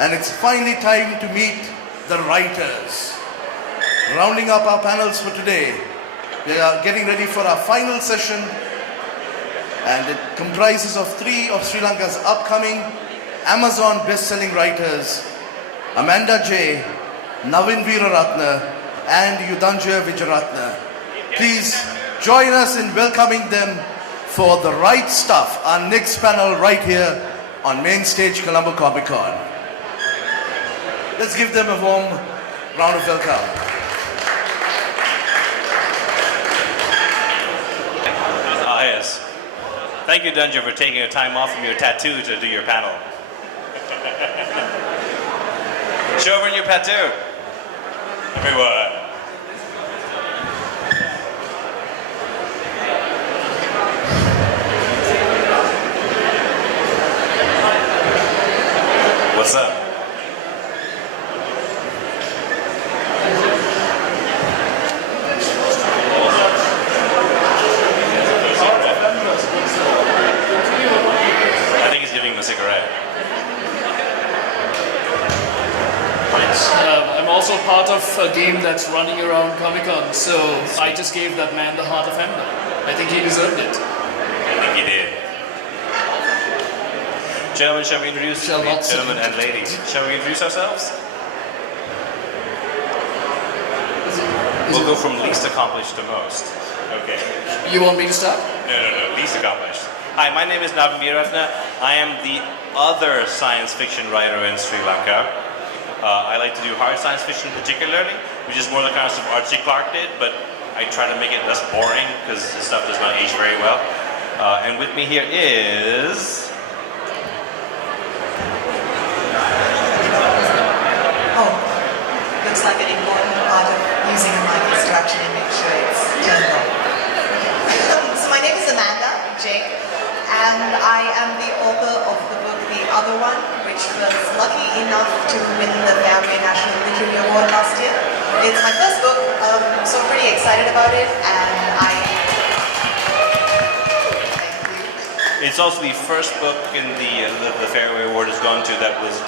And it's finally time to meet the writers. Rounding up our panels for today, we are getting ready for our final session, and it comprises of three of Sri Lanka's upcoming Amazon best-selling writers, Amanda J, Navin Weeraratne, and Yudhanjaya Wijeratne. Please join us in welcoming them for The Right Stuff, our next panel right here on Main Stage Colombo Comic Con. Let's give them a warm round of welcome. Yes. Thank you, Yudhanjaya, for taking a time off from your tattoo to do your panel. Show everyone your tattoo. Everyone. What's up? A cigarette. I'm also part of a game that's running around Comic-Con, so I just gave that man the heart of Amanda. I think he deserved it. I think he did. Gentlemen, shall we introduce gentlemen and ladies? Shall we introduce ourselves? We'll go from least accomplished to most. Okay. You want me to start? No. Least accomplished. Hi, my name is Navin Weeraratne. I am the other science fiction writer in Sri Lanka. I like to do hard science fiction particularly, which is more the kind of stuff Archie Clarke did, but I try to make it less boring because this stuff does not age very well. And with me here is... Oh, looks like an important part of using a mic is to actually make sure it's turned on. So my name is Amanda Jayatissa, and I am the author of the book The Other One, which was lucky enough to win the Fairway National Literary Award last year. It's my first book, so I'm pretty excited about it, and Thank you. It's also the first book in the Fairway Award has gone to that was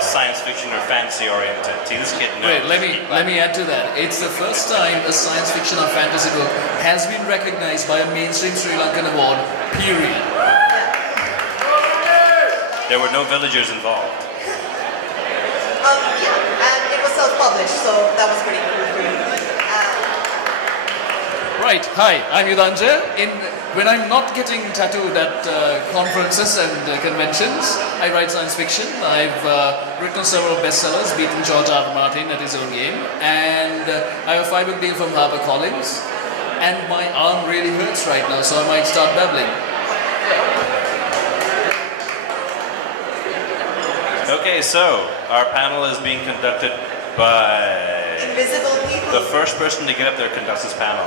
science fiction or fantasy oriented. See, this kid knows. Wait, let me add to that. It's the first time a science fiction or fantasy book has been recognized by a mainstream Sri Lankan award, period. There were no villagers involved. Yeah, and it was self-published, so that was pretty cool for you. Right, hi, I'm Yudhanjaya. When I'm not getting tattooed at conferences and conventions, I write science fiction. I've written several bestsellers, beaten George R. R. Martin at his own game, and I have a 5-book deal from HarperCollins, and my arm really hurts right now, so I might start babbling. Okay, so our panel is being conducted by Invisible people. the first person to get up there conducts this panel.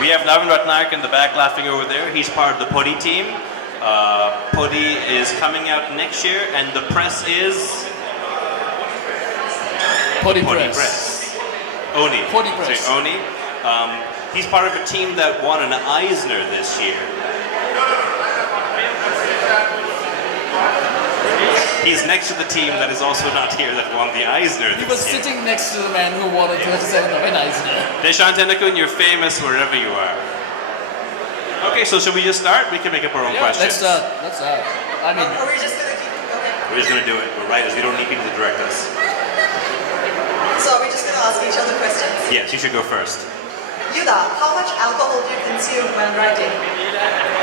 We have Navin Weeraratne in the back laughing over there. He's part of the Podi team. Podi is coming out next year, and the press is... Podi Press. Oni. Podi Press. Sorry, Oni. He's part of a team that won an Eisner this year. He's next to the team that is also not here that won the Eisner this year. He was sitting next to the man who won a 37th of an Eisner. Deshan Tendukun, you're famous wherever you are. Okay, so should we just start? We can make up our own questions. Let's start. I mean... Are we just going to keep... Okay. We're just going to do it. We're writers. We don't need people to direct us. So are we just going to ask each other questions? Yes, you should go first. Yuda, how much alcohol do you consume when writing?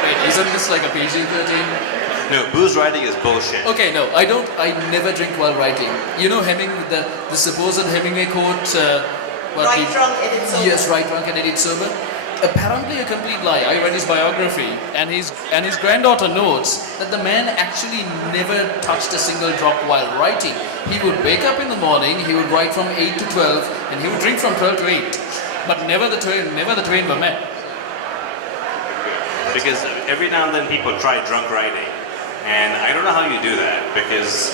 Wait, isn't this like a PG-13? No, booze writing is bullshit. Okay, no, I never drink while writing. You know the supposed Hemingway quote... Write drunk, edit sober. Yes, write drunk and edit sober. Apparently a complete lie. I read his biography, and his granddaughter notes that the man actually never touched a single drop while writing. He would wake up in the morning, he would write from 8 to 12, and he would drink from 12 to 8. But never the twain were met. Because every now and then people try drunk writing. And I don't know how you do that, because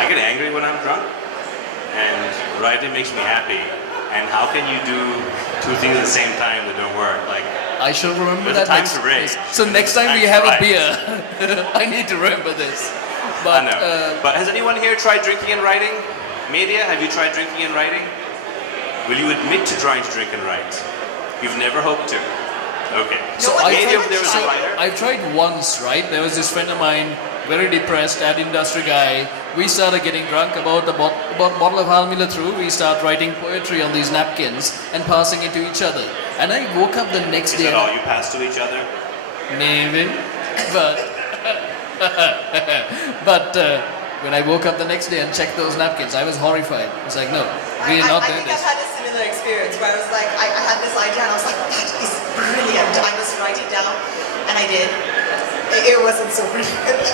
I get angry when I'm drunk, and writing makes me happy. And how can you do two things at the same time that don't work? Like, I shall remember there's that time to race. So next time we have a beer, I need to remember this. I know. But has anyone here tried drinking and writing? Media, have you tried drinking and writing? Will you admit to trying to drink and write? You've never hoped to. Okay. So maybe if there was a writer. I've tried once, right? There was this friend of mine, very depressed, ad industry guy. We started getting drunk, about a bottle of Halmila through. We start writing poetry on these napkins and passing it to each other. And I woke up the next Is day. that all you pass to each other? Maybe, but when I woke up the next day and checked those napkins, I was horrified. I was like, no, we are not I doing think this. I've had a similar experience where I was like, I had this idea and I was like, that is brilliant. I must write it down, and I did. It wasn't so brilliant.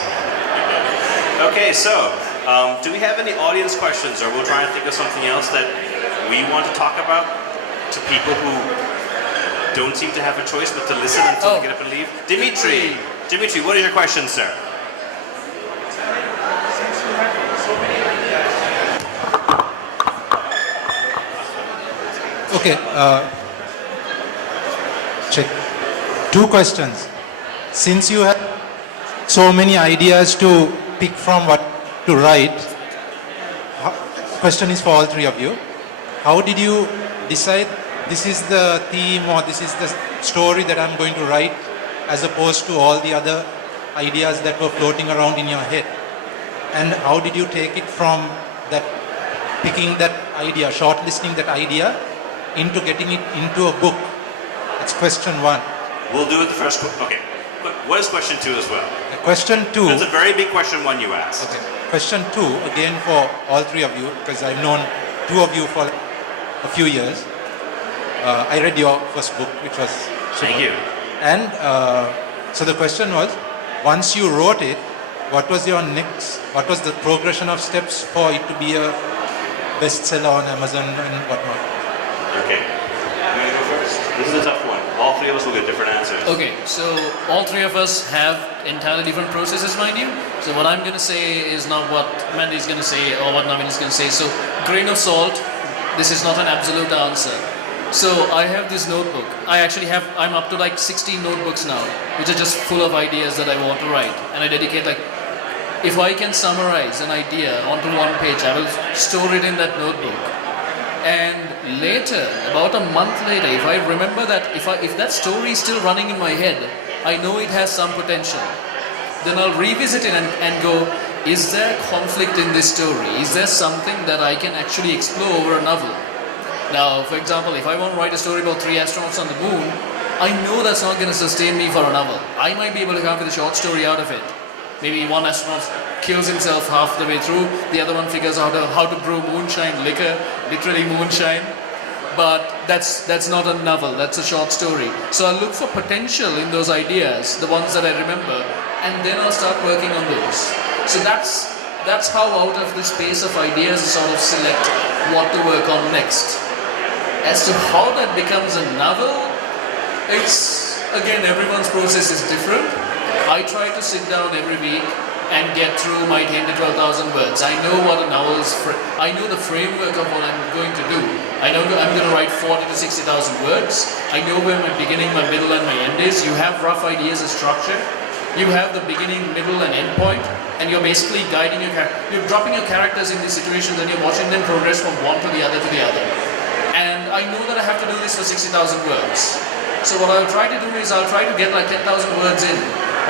Okay, so do we have any audience questions, or we'll try and think of something else that we want to talk about to people who don't seem to have a choice but to listen until they get up and leave? Dimitri, what is your question, sir? Okay, check. 2 questions. Since you have so many ideas to pick from what to write, question is for all 3 of you. How did you decide this is the theme or this is the story that I'm going to write, as opposed to all the other ideas that were floating around in your head? And how did you take it from that, picking that idea, shortlisting that idea, into getting it into a book? That's question 1. We'll do it the first. Okay. What is question 2 as well? Question 2. That's a very big question 1 you asked. Okay. Question 2, again for all 3 of you, because I've known 2 of you for a few years. I read your first book, which was super. Thank you. And so the question was, once you wrote it, what was the progression of steps for it to be a bestseller on Amazon and whatnot? Okay. I'm going to go first. This is a tough one. All 3 of us will get different answers. Okay, so all 3 of us have entirely different processes, mind you. So what I'm going to say is not what Amanda is going to say or what Navin is going to say. So grain of salt, this is not an absolute answer. So I have this notebook. I'm up to like 16 notebooks now, which are just full of ideas that I want to write. And I dedicate if I can summarize an idea onto 1 page, I will store it in that notebook. And later, about a month later, if I remember that, if that story is still running in my head, I know it has some potential. Then I'll revisit it and go, is there conflict in this story? Is there something that I can actually explore over a novel? Now, for example, if I want to write a story about 3 astronauts on the moon, I know that's not going to sustain me for a novel. I might be able to come up with a short story out of it. Maybe one astronaut kills himself half the way through, the other one figures out how to brew moonshine liquor, literally moonshine. But that's not a novel, that's a short story. So I'll look for potential in those ideas, the ones that I remember, and then I'll start working on those. So that's how out of the space of ideas I sort of select what to work on next. As to how that becomes a novel, it's, again, everyone's process is different. I try to sit down every week and get through my 10 to 12,000 words. I know what a novel is, I know the framework of what I'm going to do. I know I'm going to write 40 to 60,000 words. I know where my beginning, my middle and my end is. You have rough ideas of structure. You have the beginning, middle and end point, and you're basically guiding you're dropping your characters in these situations and you're watching them progress from one to the other. And I know that I have to do this for 60,000 words. So what I'll try to do is I'll try to get like 10,000 words in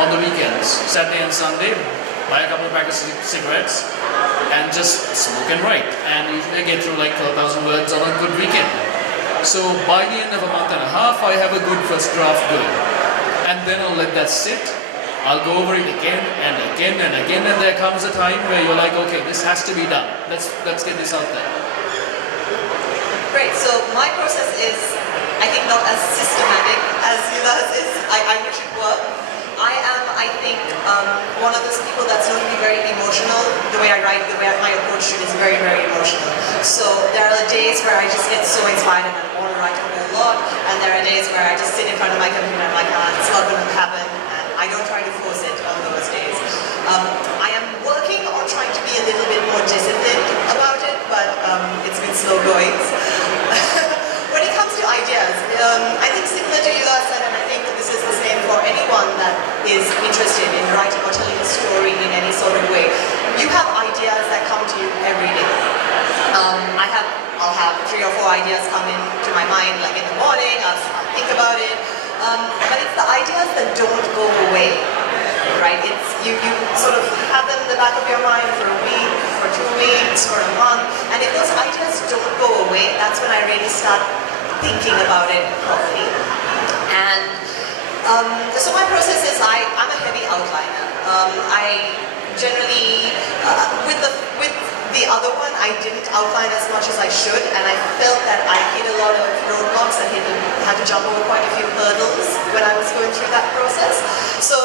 on the weekends, Saturday and Sunday, buy a couple of packets of cigarettes, and just smoke and write. And usually I get through like 12,000 words on a good weekend. So by the end of a month and a half, I have a good first draft going. And then I'll let that sit. I'll go over it again and again and again, and there comes a time where you're like, okay, this has to be done. Let's get this out there. Great, so my process is, I think, not as systematic as Yudha's is. I wish it were. I am, I think, one of those people that's known to be very emotional. The way I write, the way my approach to it is very, very emotional. So there are days where I just get so inspired and I want to write a whole lot, and there are days where I just sit in front of my computer and I'm like, it's not going to happen, and I don't try to force it on those days. I am working on trying to be a little bit more disciplined about it, but it's been slow going. When it comes to ideas, I think similar to Yudha said, and I think this is the same for anyone that is interested in writing or telling a story in any sort of way, you have ideas that come to you every day. I'll have 3 or 4 ideas come into my mind, like in the morning, I'll think about it. But it's the ideas that don't go away, right? It's you sort of have them in the back of your mind for a week, for 2 weeks, for a month, and if those ideas don't go away, that's when I really start thinking about it properly. And so my process is I'm a heavy outliner. I generally, with the other one, I didn't outline as much as I should, and I felt that I hit a lot of roadblocks and had to jump over quite a few hurdles when I was going through that process. So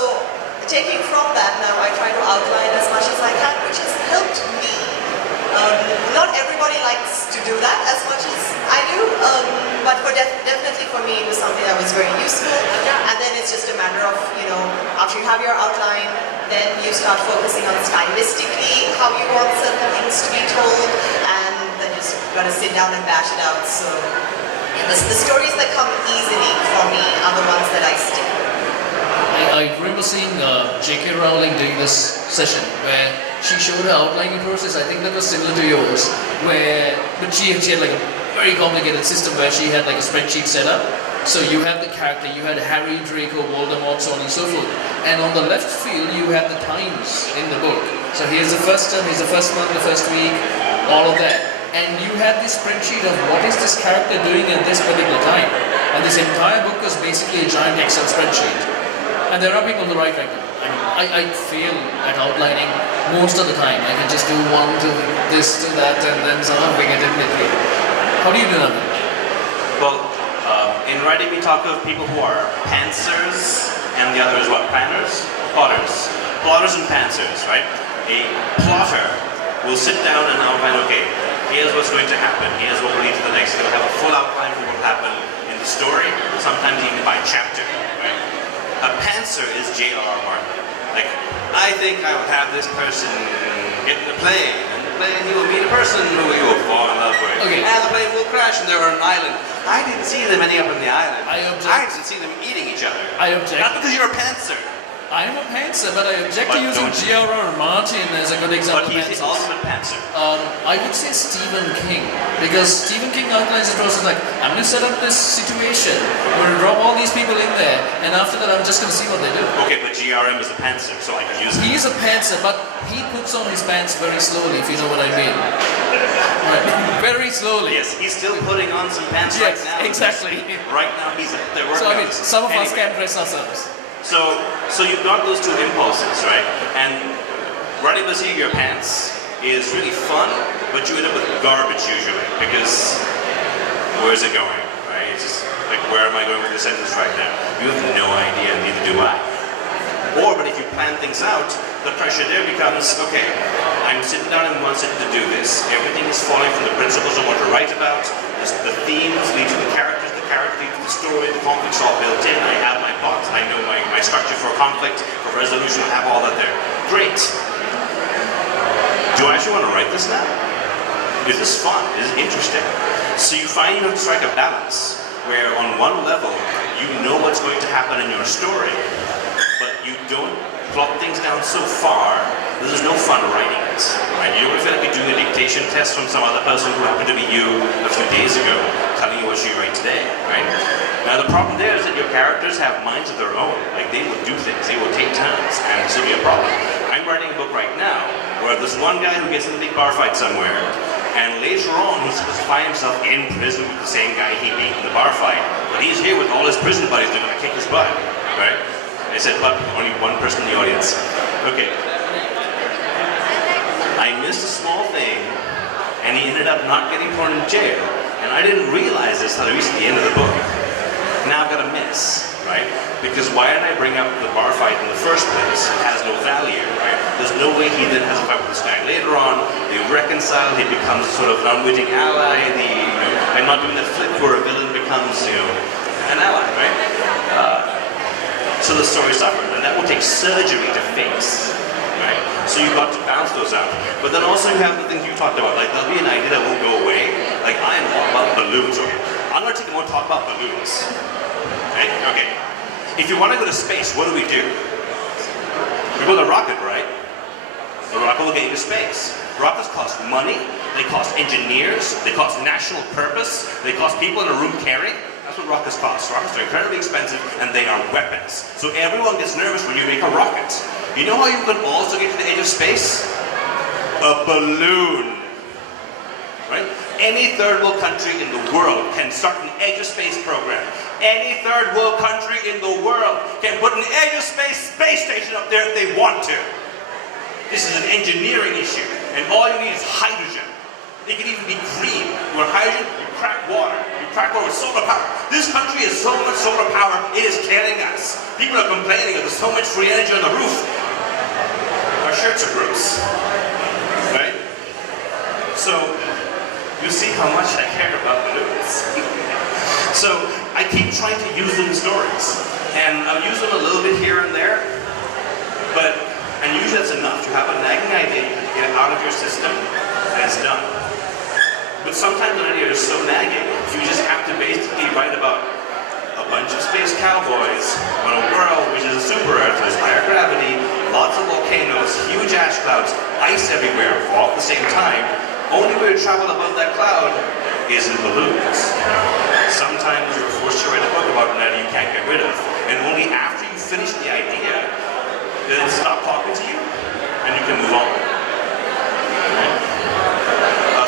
taking from that, now I try to outline as much as I can, which has helped me. Not everybody likes to do that as much as I do, but definitely for me it was something that was very useful. And then it's just a matter of, after you have your outline, then you start focusing on stylistically how you want certain things to be told, and then you just got to sit down and bash it out. So the stories that come easily for me are the ones that I stick with. I remember seeing J.K. Rowling doing this session where she showed her outlining process. I think that was similar to yours, but she had like a very complicated system where she had like a spreadsheet set up. So you had the character, you had Harry, Draco, Voldemort, so on and so forth. And on the left field, you had the times in the book. So here's the first term, here's the first month, the first week, all of that. And you had this spreadsheet of what is this character doing at this particular time. And this entire book was basically a giant Excel spreadsheet. And there are people who write like that. I fail at outlining most of the time. I can just do one to this to that and then somehow bring it in between. How do you do that? Well, in writing we talk of people who are pantsers, and the other is what? Planners? Plotters. Plotters and pantsers, right? A plotter will sit down and outline, okay, here's what's going to happen, here's what will lead to the next. He'll have a full outline of what will happen in the story, sometimes even by chapter, right? A pantser is J.R.R. Martin. Like, I think I would have this person get in the plane, and the plane, he will meet a person who he will fall in love with. Okay. And the plane will crash, and they're on an island. I didn't see them ending up on the island. I object. I didn't see them eating each other. I object. Not because you're a pantser. I'm a pantser, but I object to But using don't- J.R.R. Martin as a good example But he's of the pantsers. ultimate pantser. I would say Stephen King, because Stephen King outlines the process like, I'm going to set up this situation, I'm going to drop all these people in there, and after that I'm just going to see what they do. Okay, but GRM is a pantser, so I could use He it. is a pantser, but he puts on his pants very slowly, if you know what I mean. Right. Very slowly. Yes, he's still putting on some pants Yes, right now. exactly. Right now he's at their workouts. So I mean, some of us Anyway, can dress ourselves. So you've got those two impulses, right? And writing the seat of your pants is really fun, but you end up with garbage usually, because where's it going, right? It's just like, where am I going with the sentence right now? You have no idea, neither do I. But if you plan things out, the pressure there becomes, okay, I'm sitting down in one sitting to do this. Everything is falling from the principles I want to write about. The themes lead to the characters lead to the story, the conflict's all built in. I have my plot, I know my structure for conflict, for resolution, I have all that there. Great. Do I actually want to write this now? Is this fun? Is it interesting? So you find you have to strike a balance, where on one level, you know what's going to happen in your story, but you don't plot things down so far, there's no fun writing it. Right? You don't feel like you're doing a dictation test from some other person who happened to be you a few days ago, telling you what you write today. Right? Now the problem there is that your characters have minds of their own. Like, they will do things, they will take turns, and this will be a problem. I'm writing a book right now where there's one guy who gets in a big bar fight somewhere, and later on he's supposed to find himself in prison with the same guy he beat in the bar fight. But he's here with all his prison buddies, they're gonna kick his butt. Right? I said, but only one person in the audience. Okay. I missed a small thing, and he ended up not getting thrown in jail. And I didn't realize this until I reached the end of the book. Now I've got a miss, right? Because why did I bring up the bar fight in the first place? It has no value, right? There's no way he then has a fight with this guy. Later on, they reconcile, he becomes sort of an unwitting ally. I'm not doing that flip where a villain becomes, an ally, right? So the story suffered, and that will take surgery to fix, right? So you've got to balance those out. But then also you have the things you talked about, like there'll be an idea that won't go away. Like, I am all about balloons, okay? I'm gonna take a moment to talk about balloons. Right? Okay. If you want to go to space, what do? You build a rocket, right? The rocket will get you to space. Rockets cost money, they cost engineers, they cost national purpose, they cost people in a room carrying. That's what rockets cost. Rockets are incredibly expensive and they are weapons. So everyone gets nervous when you make a rocket. You know how you can also get to the edge of space? A balloon. Right? Any third world country in the world can start an edge of space program. Any third world country in the world can put an edge of space station up there if they want to. This is an engineering issue, and all you need is hydrogen. It can even be green. Where hydrogen, you crack water. You crack water with solar power. This country has so much solar power, it is killing us. People are complaining that there's so much free energy on the roof. Our shirts are gross. Right? So, you see how much I care about balloons. So, I keep trying to use them in stories. And I'll use them a little bit here and there, and usually that's enough. You have a nagging idea, you get it out of your system, and it's done. But sometimes an idea is so nagging, you just have to basically write about a bunch of space cowboys on a world which is a super Earth, there's higher gravity, lots of volcanoes, huge ash clouds, ice everywhere, all at the same time. Only way to travel above that cloud is in balloons. Sometimes you're forced to write a book about an idea you can't get rid of, and only after you finish the idea, then it stop talking to you, and you can move on.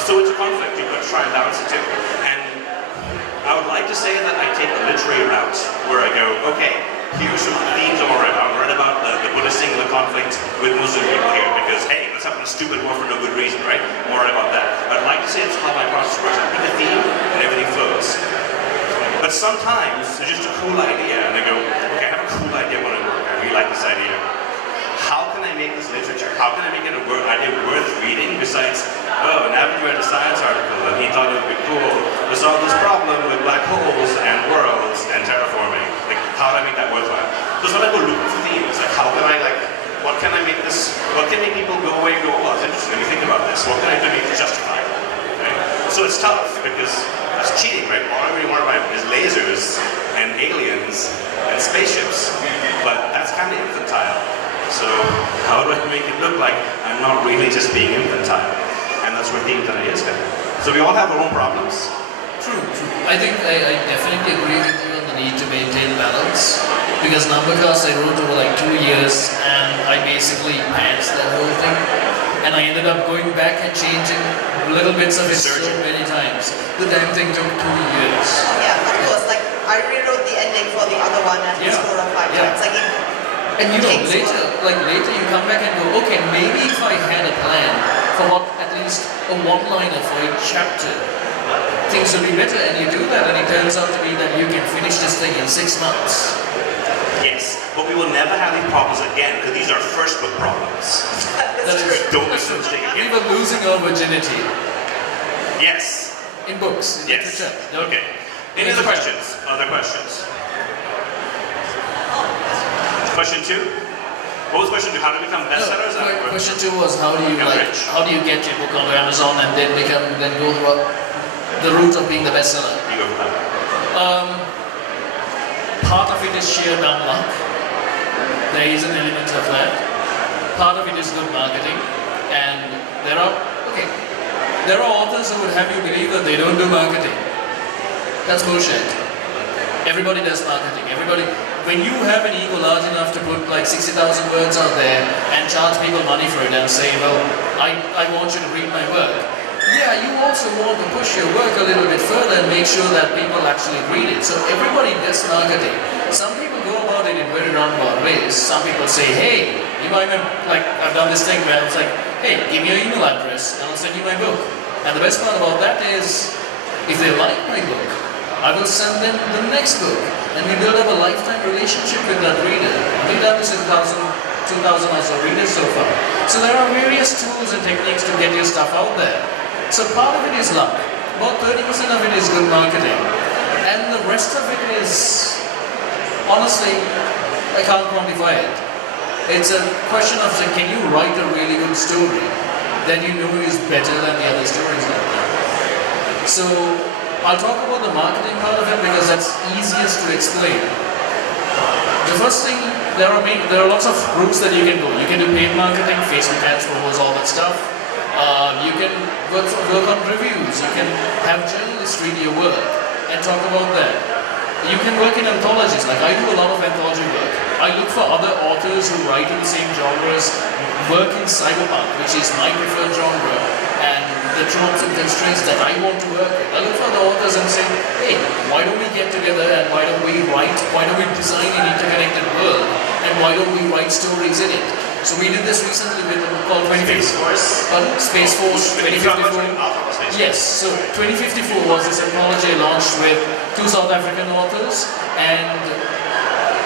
So it's a conflict, you've got to try and balance the two. And I would like to say that I take the literary route, where I go, okay, here's some themes I'm already about. I'm right about the Buddhist singular conflict with Muslim people here, because hey, let's have a stupid war for no good reason, right? I'm already about that. I'd like to say it's how my process works. I pick a theme, and everything flows. But sometimes, there's just a cool idea, and I go, okay, I have a cool idea when I work. I really like this idea. How can I make this literature? How can I make it an idea worth reading besides, Navin read a science article and he thought it would be cool to solve this problem with black holes and worlds and terraforming. Like, how do I make that worthwhile? So sometimes I go looking for themes. Like, how can I, what can I make this, what can make people go away and go, oh, it's interesting, let me think about this. What can I do to make it justifiable? Right? So it's tough because that's cheating, right? All I really want to write is lasers and aliens and spaceships. But that's kind of infantile. So how do I make it look like I'm not really just being infantile? And that's where themes and ideas come in. So we all have our own problems. True. I think I definitely agree with you on the need to maintain balance. Because Numbercast I wrote over 2 years and I basically pants that whole thing. And I ended up going back and changing little bits of it so many times. The damn thing took 2 years. Yeah, of course. I rewrote the ending for the other one at least 4 or 5 times. And later you come back and go, okay, maybe if I had a plan for at least a one-liner for each chapter, things will be better, and you do that, and it turns out to be that you can finish this thing in 6 months. Yes, but we will never have these problems again, because these are first book problems. That's true. Don't make the mistake again. We were losing our virginity. Yes. In books, in literature. Okay. Any other questions? Other questions? Question 2? What was question 2? How to become bestsellers? Question 2 was how do you get your book onto Amazon and then go the route of being the bestseller? You go for that. Part of it is sheer dumb luck. There is an element of that. Part of it is good marketing, and there are authors who would have you believe that they don't do marketing. That's bullshit. Everybody does marketing. When you have an ego large enough to put 60,000 words out there and charge people money for it and say, well, I want you to read my work. Yeah, you also want to push your work a little bit further and make sure that people actually read it. So everybody does marketing. Some people go about it in very roundabout ways. Some people say, hey, you might I've done this thing where it's hey, give me your email address and I'll send you my book. And the best part about that is, if they like my book, I will send them the next book. And we build up a lifetime relationship with that reader. We've done this with 2,000 or so readers so far. So there are various tools and techniques to get your stuff out there. So part of it is luck. About 30% of it is good marketing. And the rest of it is, honestly, I can't quantify it. It's a question of can you write a really good story that you know is better than the other stories out there. So I'll talk about the marketing part of it because that's easiest to explain. The first thing there are lots of routes that you can go. You can do paid marketing, Facebook ads, promos, all that stuff. You can work on reviews. You can have journalists read your work and talk about that. You can work in anthologies. Like I do a lot of anthology work. I look for other authors who write in the same genres, work in cyberpunk, which is my preferred genre, and the tropes and constraints that I want to work with. I look for the authors and say, hey, why don't we get together and why don't we design an interconnected world, and why don't we write stories in it? So we did this recently with a book called Space Force. Space Force 2054. Yes, so 2054 was this anthology I launched with 2 South African authors and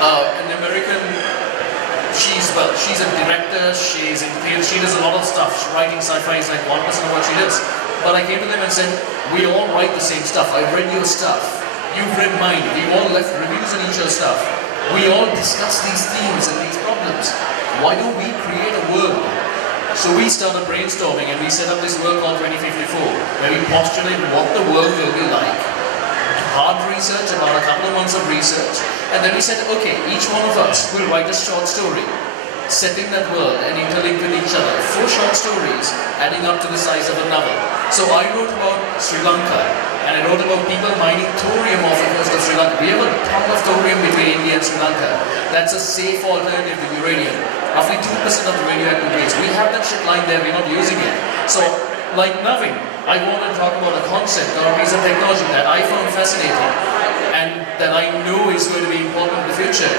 an American. She's a director, she's in theater, she does a lot of stuff. Writing sci-fi is like 1% of what she does. But I came to them and said, we all write the same stuff. I read your stuff. You've read mine. We all left reviews on each other's stuff. We all discuss these themes and these problems. Why don't we create a world? So we started brainstorming and we set up this world called 2054, where we postulate what the world will be like. Hard research, about a couple of months of research, and then we said, okay, each one of us will write a short story, set in that world and interlink with each other. 4 short stories adding up to the size of a novel. So I wrote about Sri Lanka, and I wrote about people mining thorium off the coast of Sri Lanka. We have a ton of thorium between India and Sri Lanka. That's a safe alternative to uranium. Roughly 2% of the radioactive waste. We have that shit lying there, we're not using it. So, like Navin, I want to talk about a concept or a piece of technology that I found fascinating and that I know is going to be important in the future.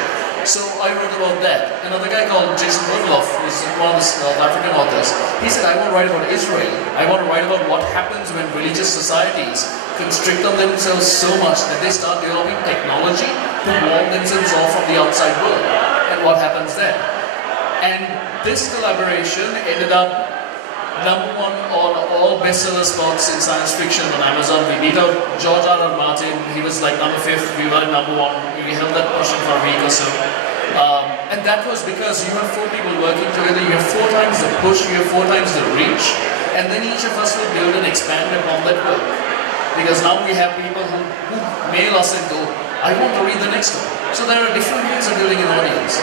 So I wrote about that. Another guy called Jason Bergloff, who's one of the South African authors, he said, I want to write about Israel. I want to write about what happens when religious societies constrict on themselves so much that they start developing technology to wall themselves off from the outside world, and what happens then. And this collaboration ended up #1 on all bestseller spots in science fiction on Amazon. We beat out George R.R. Martin. He was like #5. We were #1. We held that position for a week or so. And that was because you have 4 people working together. You have 4 times the push. You have 4 times the reach. And then each of us will build and expand upon that work. Because now we have people who mail us and go, I want to read the next one. So there are different ways of building an audience.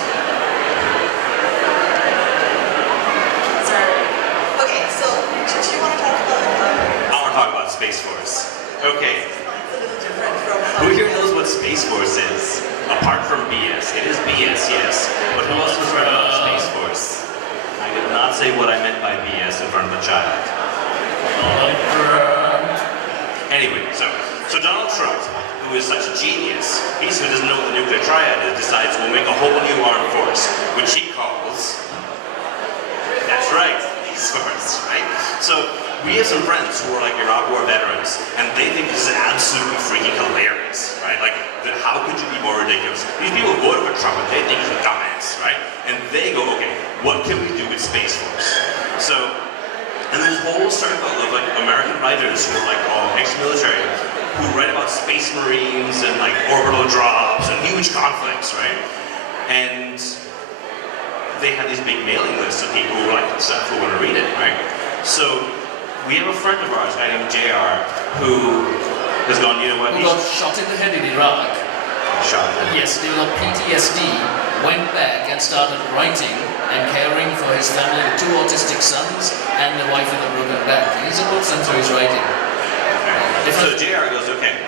Space Force. Okay. Who here knows what Space Force is? Apart from BS. It is BS, yes. But who else was right about Space Force? I did not say what I meant by BS in front of a child. Anyway, so Donald Trump, who is such a genius, he who doesn't know what the nuclear triad is, decides we'll make a whole new armed force, which he calls, that's right, Space Force, right? So we have some friends who are like Iraq War veterans, and they think this is absolutely freaking hilarious, right? Like, how could you be more ridiculous? These people voted for Trump and they think he's a dumbass, right? And they go, okay, what can we do with Space Force? So, and there's a whole circle of like American writers who are like all ex-military, who write about space marines and like orbital drops and huge conflicts, right? And they have these big mailing lists of people who like stuff who want to read it, right? So we have a friend of ours, a guy named JR, who has gone, you know what? Who got shot in the head in Iraq. Shot. Yes, developed PTSD, went back and started writing and caring for his family with 2 autistic sons and a wife with a broken back. He's a book center, he's writing. Okay. So JR goes, okay,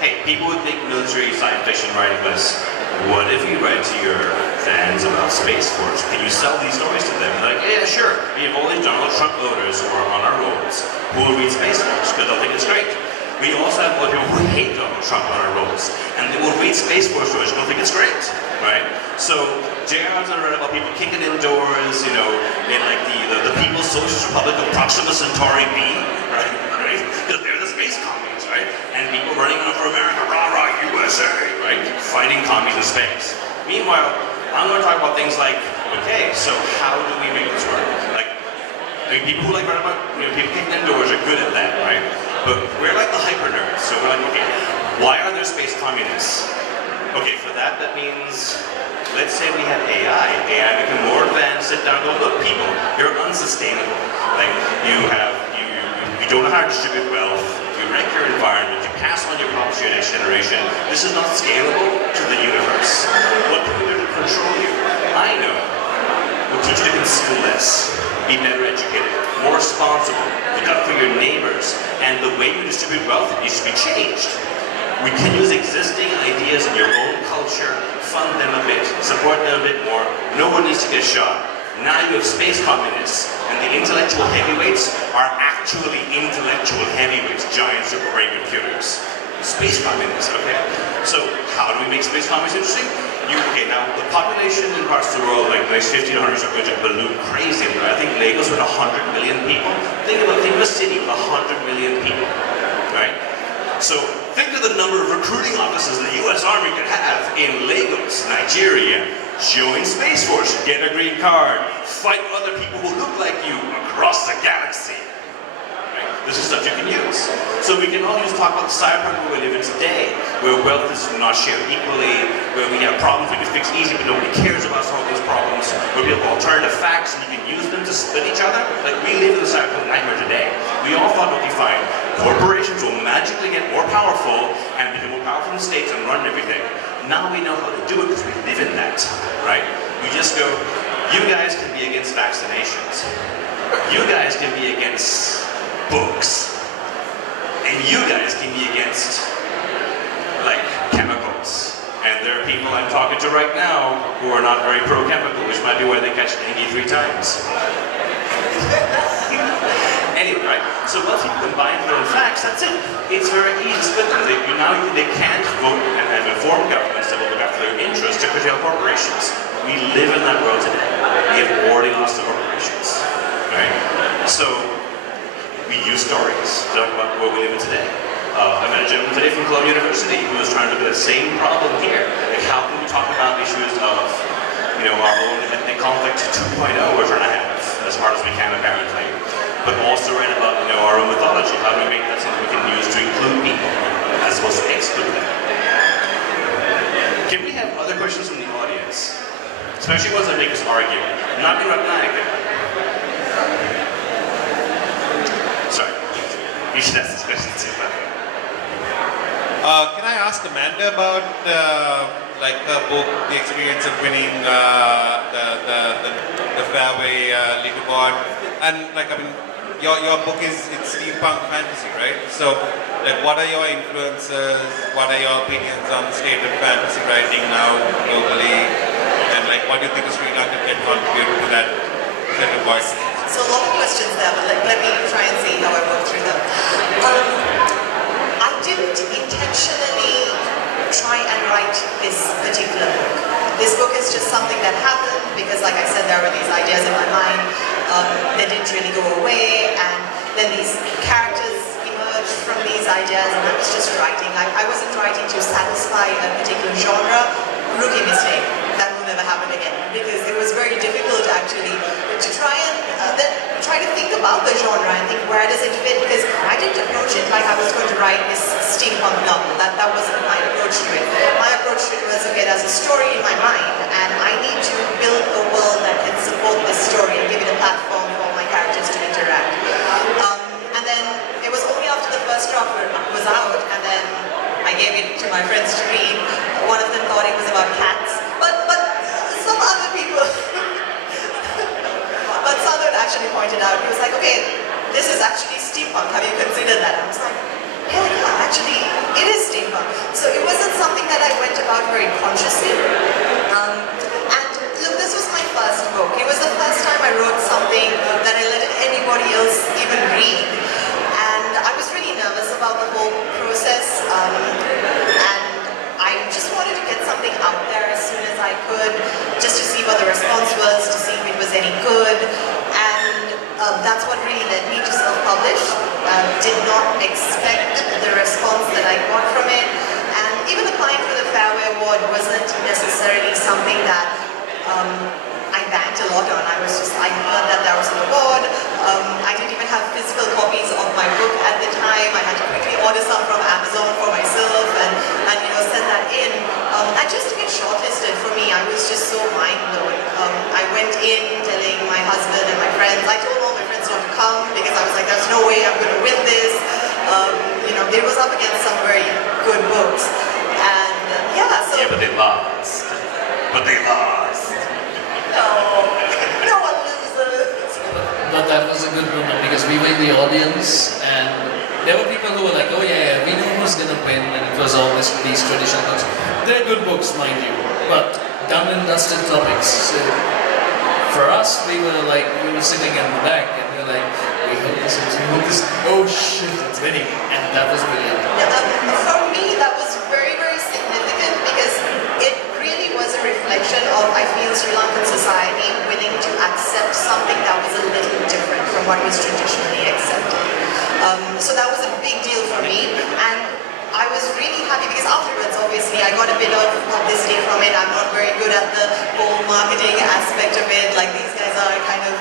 hey, people would think military science fiction writing lists. What if you write to your fans about Space Force? Can you sell these stories to them? They're like, yeah, sure. We have all these Donald Trump voters who are on our rolls who will read Space Force because they'll think it's great. We also have people who hate Donald Trump on our rolls, and they will read Space Force stories and they'll think it's great, right? So JR's on read about people kicking in doors, you know, in like the People's Socialist Republic of Proxima Centauri B, right? Because they're the space commies, right? And people running out for America, rah rah USA, right? Fighting commies in space. Meanwhile, I'm going to talk about things like, okay, so how do we make this work? Like, I mean, people who like write about, you know, people kicking in doors are good at that, right? But we're like the hyper nerds, so we're like, okay, why are there space communists? Okay, for that means, let's say we have AI. AI become more advanced, sit down and go, look, people, you're unsustainable. Like, you don't know how to distribute wealth, you wreck your environment, you pass on your problems to your next generation. This is not scalable to the universe. What can we do to control you? I know. We'll teach you to consume less, be better educated, more responsible, look out for your neighbors, and the way you distribute wealth needs to be changed. We can use existing ideas in your own culture, fund them a bit, support them a bit more. No one needs to get shot. Now you have space communists, and the intellectual heavyweights are actually intellectual heavyweights, giant super brain computers. Space communists, okay? So how do we make space communists interesting? Now the population in parts of the world, like the next 50 to 100 years, are going to balloon crazy. I think Lagos with 100 million people. Think of a city with 100 million people, right? So think of the number of recruiting offices the US Army could have in Lagos, Nigeria. Join Space Force, get a green card, fight other people who look like you across the galaxy. Right? This is stuff you can use. So we can all talk about the cyberpunk where we live in today, where wealth is not shared equally, where we have problems we can fix easy but nobody cares about some of those problems, where we have alternative facts and you can use them to split each other. Like we live in the cyberpunk nightmare today. We all thought, okay, fine, corporations will magically get more powerful and become more powerful in states and run everything. Now we know how to do it because we live in that, right? We just go, you guys can be against vaccinations. You guys can be against books. And you guys can be against, like, chemicals. And there are people I'm talking to right now who are not very pro-chemical, which might be why they catch dengue 3 times. Anyway, right? So once you combine their own facts, that's it. It's very easy to split them. They can't vote and have informed governments that will look after their interests to curtail corporations. We live in that world today. We have already lost the corporations, right? So we use stories to talk about where we live in today. I met a gentleman today from Columbia University who was trying to look at the same problem here. Like how can we talk about issues of, our own ethnic conflict 2.0 we're trying to have as hard as we can apparently. But also write about our own mythology. How do we make that something we can use to include people as opposed to exclude them? Can we have other questions from the audience? Especially ones that make us argue. Navin Weeraratne. Sorry. You should ask this question too. Can I ask Amanda about her book, the experience of winning the Fairway leaderboard, and your book it's steampunk fantasy, right? So, what are your influences? What are your opinions on the state of fantasy writing now globally? And what do you think Sri Lanka can contribute to that set of voices? So a lot of questions there, but let me try and see how I work through them. I didn't intentionally try and write this particular book. This book is just something that happened because, like I said, there were these ideas in my mind. They didn't really go away, and then these characters emerged from these ideas, and I was just writing. I wasn't writing to satisfy a particular genre. Rookie mistake. That will never happen again, because it was very difficult actually to try and then try to think about the genre and think where does it fit, because I didn't approach it like I was going to write this steampunk novel. That wasn't my approach to it. My approach to it was, okay, there's a story in my mind and I need to build a world that can support this story and give it a platform for my characters to interact. And then it was only after the first draft was out and then I gave it to my friends to read. One of them thought it was about cats, but some other people but Sandhu actually pointed out, he was like, okay, this is actually steampunk, have you considered that? I was like, hell yeah, actually, it is steampunk. So it wasn't something that I went about very consciously. And look, this was my first book. It was the first time I wrote something that I let anybody else even read. And I was really nervous about the whole process. And I just wanted to get something out there as soon as I could, just to see what the response was, to see if it was any good. And that's what really led me to self-publish. Did not expect the response that I got from it. And even applying for the Fairway Award wasn't necessarily something that I banked a lot on. I heard that there was an award. I didn't even have physical copies of my book at the time. I had to quickly order some from Amazon for myself and send that in. And just to get shortlisted, for me, I was just so mind-blown. I went in telling my husband and my friends. I told all my friends not to come because I was like, there's no way I'm going to win this. it was up against some very good books. And Yeah, but they lost. But they lost. no one loses. But that was a good moment because we were in the audience and there were people who were like, oh yeah, we know who's gonna win, and it was always these traditional books. They're good books, mind you, but done and dusted topics. So for us, we were sitting in the back and we were like, we hope this, oh shit, it's winning. And that was brilliant. For me, that was very, very significant because it really was a reflection of, I feel, Sri Lankan society willing to accept something that was a little different from what was traditionally accepted. So that was a big deal for me, and I was really happy because afterwards, obviously, I got a bit of publicity from it. I'm not very good at the whole marketing aspect of it. Like these guys are kind of,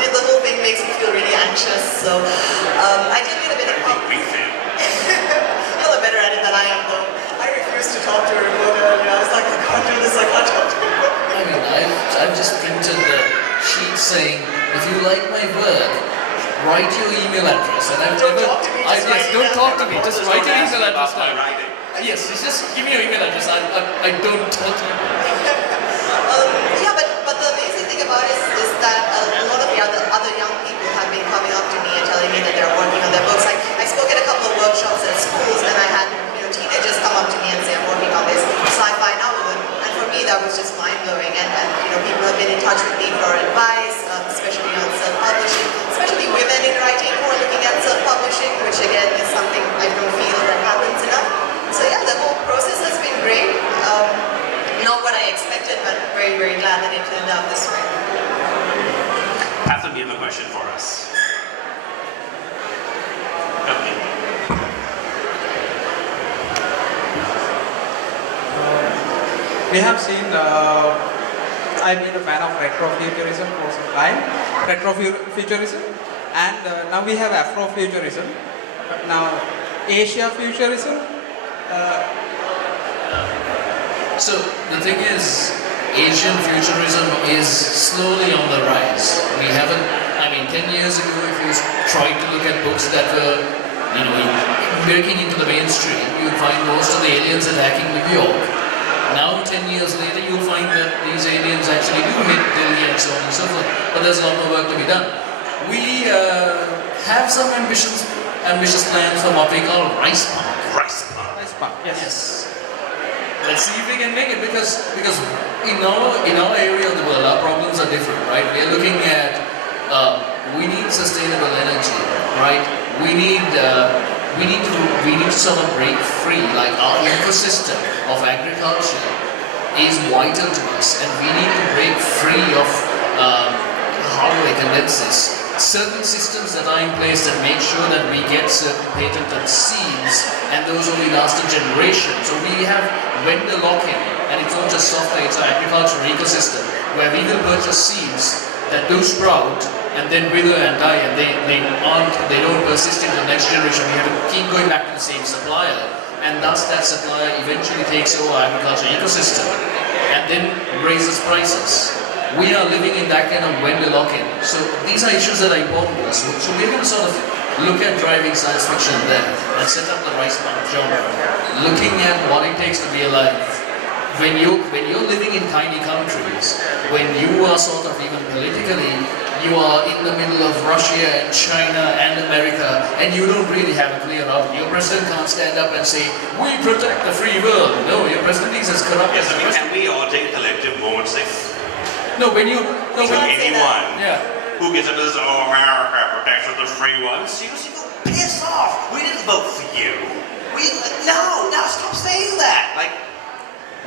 the whole thing makes me feel really anxious. So I did get a bit of publicity. You're better at it than I am, though. I refused to talk to a reporter earlier. I was like, I can't do this. I can't talk to her. I mean, I've just printed the sheet saying, if you like my work, write your email address. And I've Don't never, talk to me, just yes, write don't it talk to down. me, just write your email address down. Writing. Yes, just give me your email address. I don't talk to you. But the amazing thing about it is that a lot of the other young people have been coming up to me and telling me that they're working on their books. I spoke at a couple of workshops at schools, and I had teenagers come up to me and say, I'm working on this sci-fi novel. And for me, that was just mind-blowing. And people have been in touch with me for advice, especially on self-publishing, especially women in writing who are looking at self-publishing, which again is something I don't feel that happens enough. So yeah, the whole process has been great. Not what I expected, but very, very glad that it turned out this way. Catherine, you have a question for us. Okay. We have seen, I've been a fan of retrofuturism for some time, retrofuturism, and now we have Afrofuturism. But now Asia futurism. So the thing is, Asian futurism is slowly on the rise. We haven't, 10 years ago, if you tried to look at books that were, breaking into the mainstream, you'd find most of the aliens attacking New York. Now, 10 years later, you'll find that these aliens actually do hit Delhi and so on and so forth. But there's a lot more work to be done. We have some ambitious plans for what we call rice punk. Rice punk. Nice part. Yes. Let's see if we can make it because in our area of the world, our problems are different, right? We are looking at we need sustainable energy, right? We need to sort of break free. Like our ecosystem of agriculture is vital to us, and we need to break free of how do I condense this? Certain systems that are in place that make sure that we get certain patented seeds, and those only last a generation. So we have vendor lock-in, and it's not just software, it's an agricultural ecosystem where we will purchase seeds that do sprout and then wither and die, and they don't persist into the next generation. We have to keep going back to the same supplier, and thus that supplier eventually takes over our agricultural ecosystem and then raises prices. We are living in that kind of vendor lock-in. So these are issues that are important to us. So we're going to sort of look at driving science fiction there and set up the rice punk genre, looking at what it takes to be alive. When you're living in tiny countries, when you are sort of even politically, you are in the middle of Russia and China and America, and you don't really have a clear out. Your president can't stand up and say, we protect the free world. No, your president is as corrupt as the rest. And we all take collective moments like anyone who gets up and says, oh, America protects the free ones. You go, piss off. We didn't vote for you. No, stop saying that.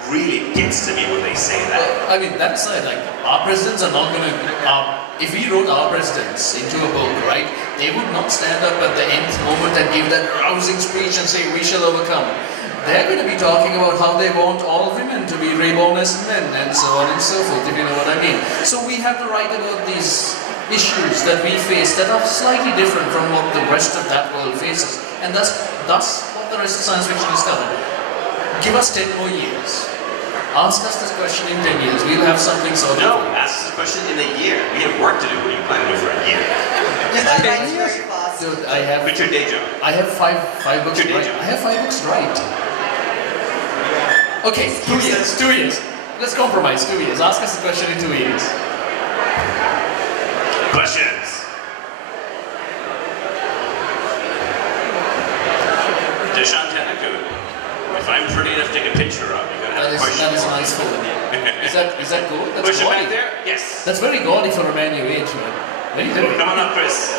Really gets to me when they say that. That aside, our presidents are not going to, if we wrote our presidents into a book, right, they would not stand up at the nth moment and give that rousing speech and say, we shall overcome. They're going to be talking about how they want all women to be reborn as men and so on and so forth, if you know what I mean. So we have to write about these issues that we face that are slightly different from what the rest of that world faces. And thus what the rest of science fiction is covered. Give us 10 more years. Ask us this question in 10 years. We'll have something sorted. No, ask us this question in a year. We have work to do. What are you planning to do for a year? That writes very fast. Dude, I have Quit your day job. I have five books Your day right. job. I have 5 books right. Okay, 2 years. 2 years. Let's compromise. 2 years. Ask us a question in 2 years. Questions? Deshan Tanaku, if I'm pretty enough to take a picture of you, gotta have a question. That is nice for me. Is that good? That's Question gaudy. back there? Yes. That's very gaudy for a man your age, man. What are you doing? Come on up, Chris.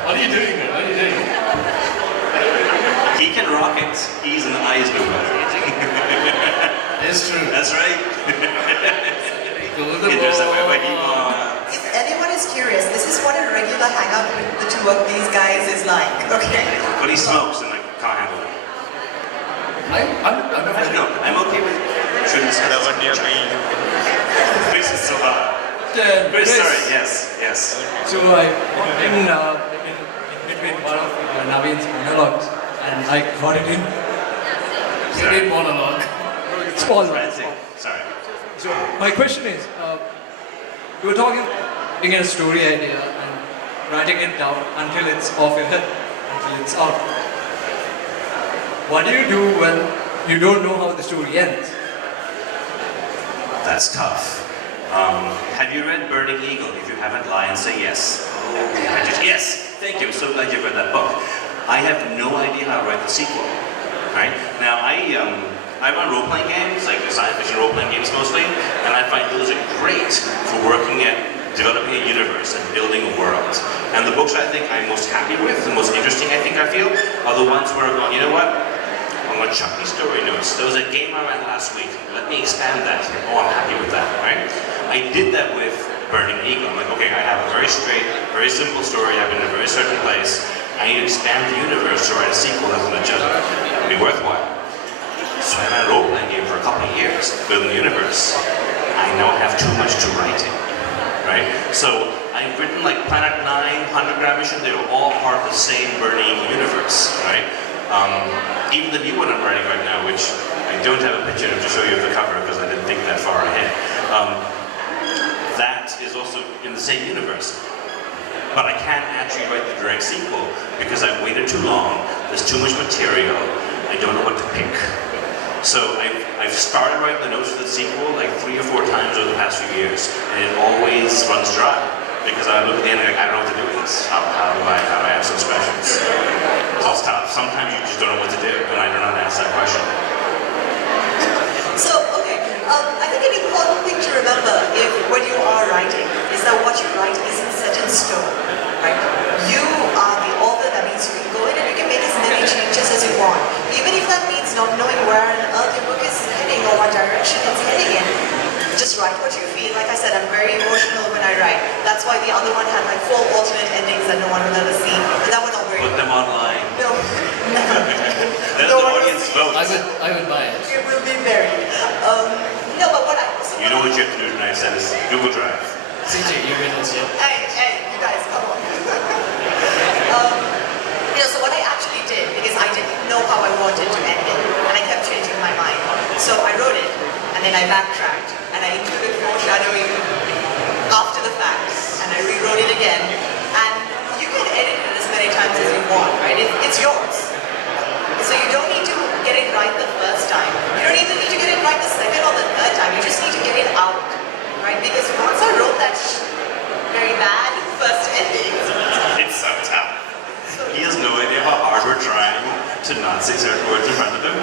What are you doing, man? What are you doing? He can rock it. He's an Eisner winner. It's true. That's right. Go to the Interesting. ball. If anyone is curious, this is what a regular hangout with the two of these guys is like, okay? But he smokes and I can't handle it. No, I'm okay with it. Shouldn't say that. Chris is so loud. Chris, sorry. Yes. So I in between one of Navin's monologues, and I got it in Great monologue. small. Frantic. Sorry. So my question is, you were talking a story idea and writing it down until it's off your head, until it's out. What do you do when you don't know how the story ends? That's tough. Have you read Burning Eagle? If you haven't, lie and say yes. Yes, thank you. I'm so glad you read that book. I have no idea how to write the sequel. Right now, I run role-playing games, like science fiction role-playing games mostly, and I find those are great for working at developing a universe and building a world. And the books I think I'm most happy with, the most interesting I think I feel, are the ones where I'm going, you know what? I'm going to chuck these story notes. There was a game I ran last week. Let me expand that. Oh, I'm happy with that, right? I did that with Burning Eagle. I'm like, okay, I have a very straight, very simple story. I've been in a very certain place. I need to expand the universe to write a sequel that's going to be worthwhile. So I ran a role-playing game for a couple of years, building the universe. I now have too much to writing, right? So I've written like Planet 9, 100 Gram Mission. They were all part of the same Burning Eagle universe, right? Even the new one I'm writing right now, which I don't have a picture to show you of the cover because I didn't think that far ahead. That is also in the same universe. But I can't actually write the direct sequel because I've waited too long, there's too much material, I don't know what to pick. So I've started writing the notes for the sequel like 3 or 4 times over the past few years, and it always runs dry because I look at the end and I don't know what to do with this. How do I answer those questions? So it's tough. Sometimes you just don't know what to do, and I don't know how to answer that question. So, okay, I think an important thing to remember when you are writing is that what you write isn't set in stone, right? You are the author. That means you can go in and you can make as many changes as you want. Even if that means not knowing where on earth your book is heading or what direction it's heading in, just write what you feel. Like I said, I'm very emotional when I write. That's why the other one had like 4 alternate endings that no one will ever see. And that one not very Put them online. No. Let No the one audience will vote. I would buy it. It will be buried. No, but what I also You know what you have to do tonight, send us Google Drive. CJ, you win this, yeah? Hey, you guys, come on. So what I actually did, because I didn't know how I wanted to end it, and I kept changing my mind. So I wrote it, and then I backtracked, and I included foreshadowing after the fact, and I rewrote it again. And you can edit it as many times as you want, right? It's yours. So you don't need to get it right the first time. You don't even need to get it right the second or the third time. You just need to get it out, right? Because once I wrote that very bad first ending, It's so tough. He has no idea how hard we're trying to not say certain words in front of him.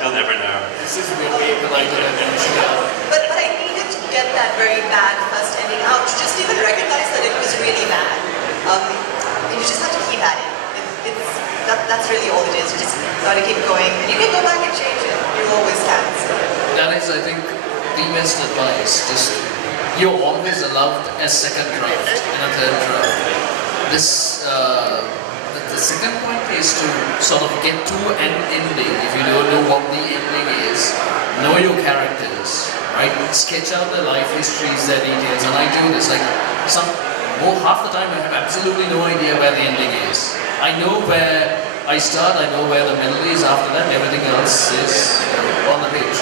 He'll never know. This is way politer than you should have. but I needed to get that very bad first ending out to just even recognize that it was really bad. And you just have to keep at it. That's really all it is. You just gotta keep going. And you can go back and change it. You always can. So. That is, I think, the best advice. Just, you're always allowed a second draft and a third draft. The second point is to sort of get to an ending. If you don't know what the ending is, know your characters, right? Sketch out their life histories, their details, and I do this like half the time I have absolutely no idea where the ending is. I know where I start, I know where the middle is. After that, everything else is on the page.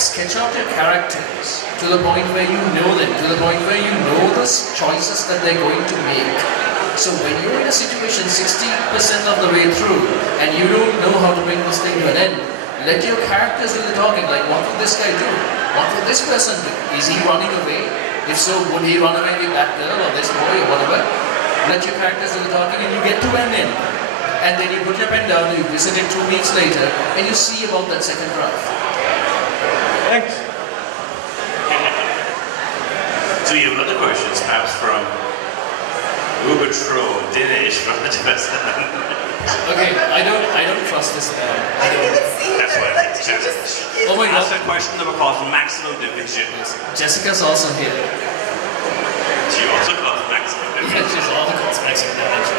sketch out your characters to the point where you know them, to the point where you know the choices that they're going to make. So when you're in a situation 60% of the way through and you don't know how to bring this thing to an end, let your characters do the talking. Like, what would this guy do? What would this person do? Is he running away? If so, would he run away with that girl or this boy or whatever? Let your characters do the talking and you get to an end. And then you put your pen down, you visit it 2 weeks later, and you see about that second draft. Thanks. So you have other questions, perhaps from Ubertro Dinesh from the Tibestan. Okay, I don't trust this guy. I didn't even see her. That's why Like, did you just see it? Oh my God. Ask a question that will cause maximum division. Jessica's also here. She also caused maximum division. Yeah, she's also got maximum damage.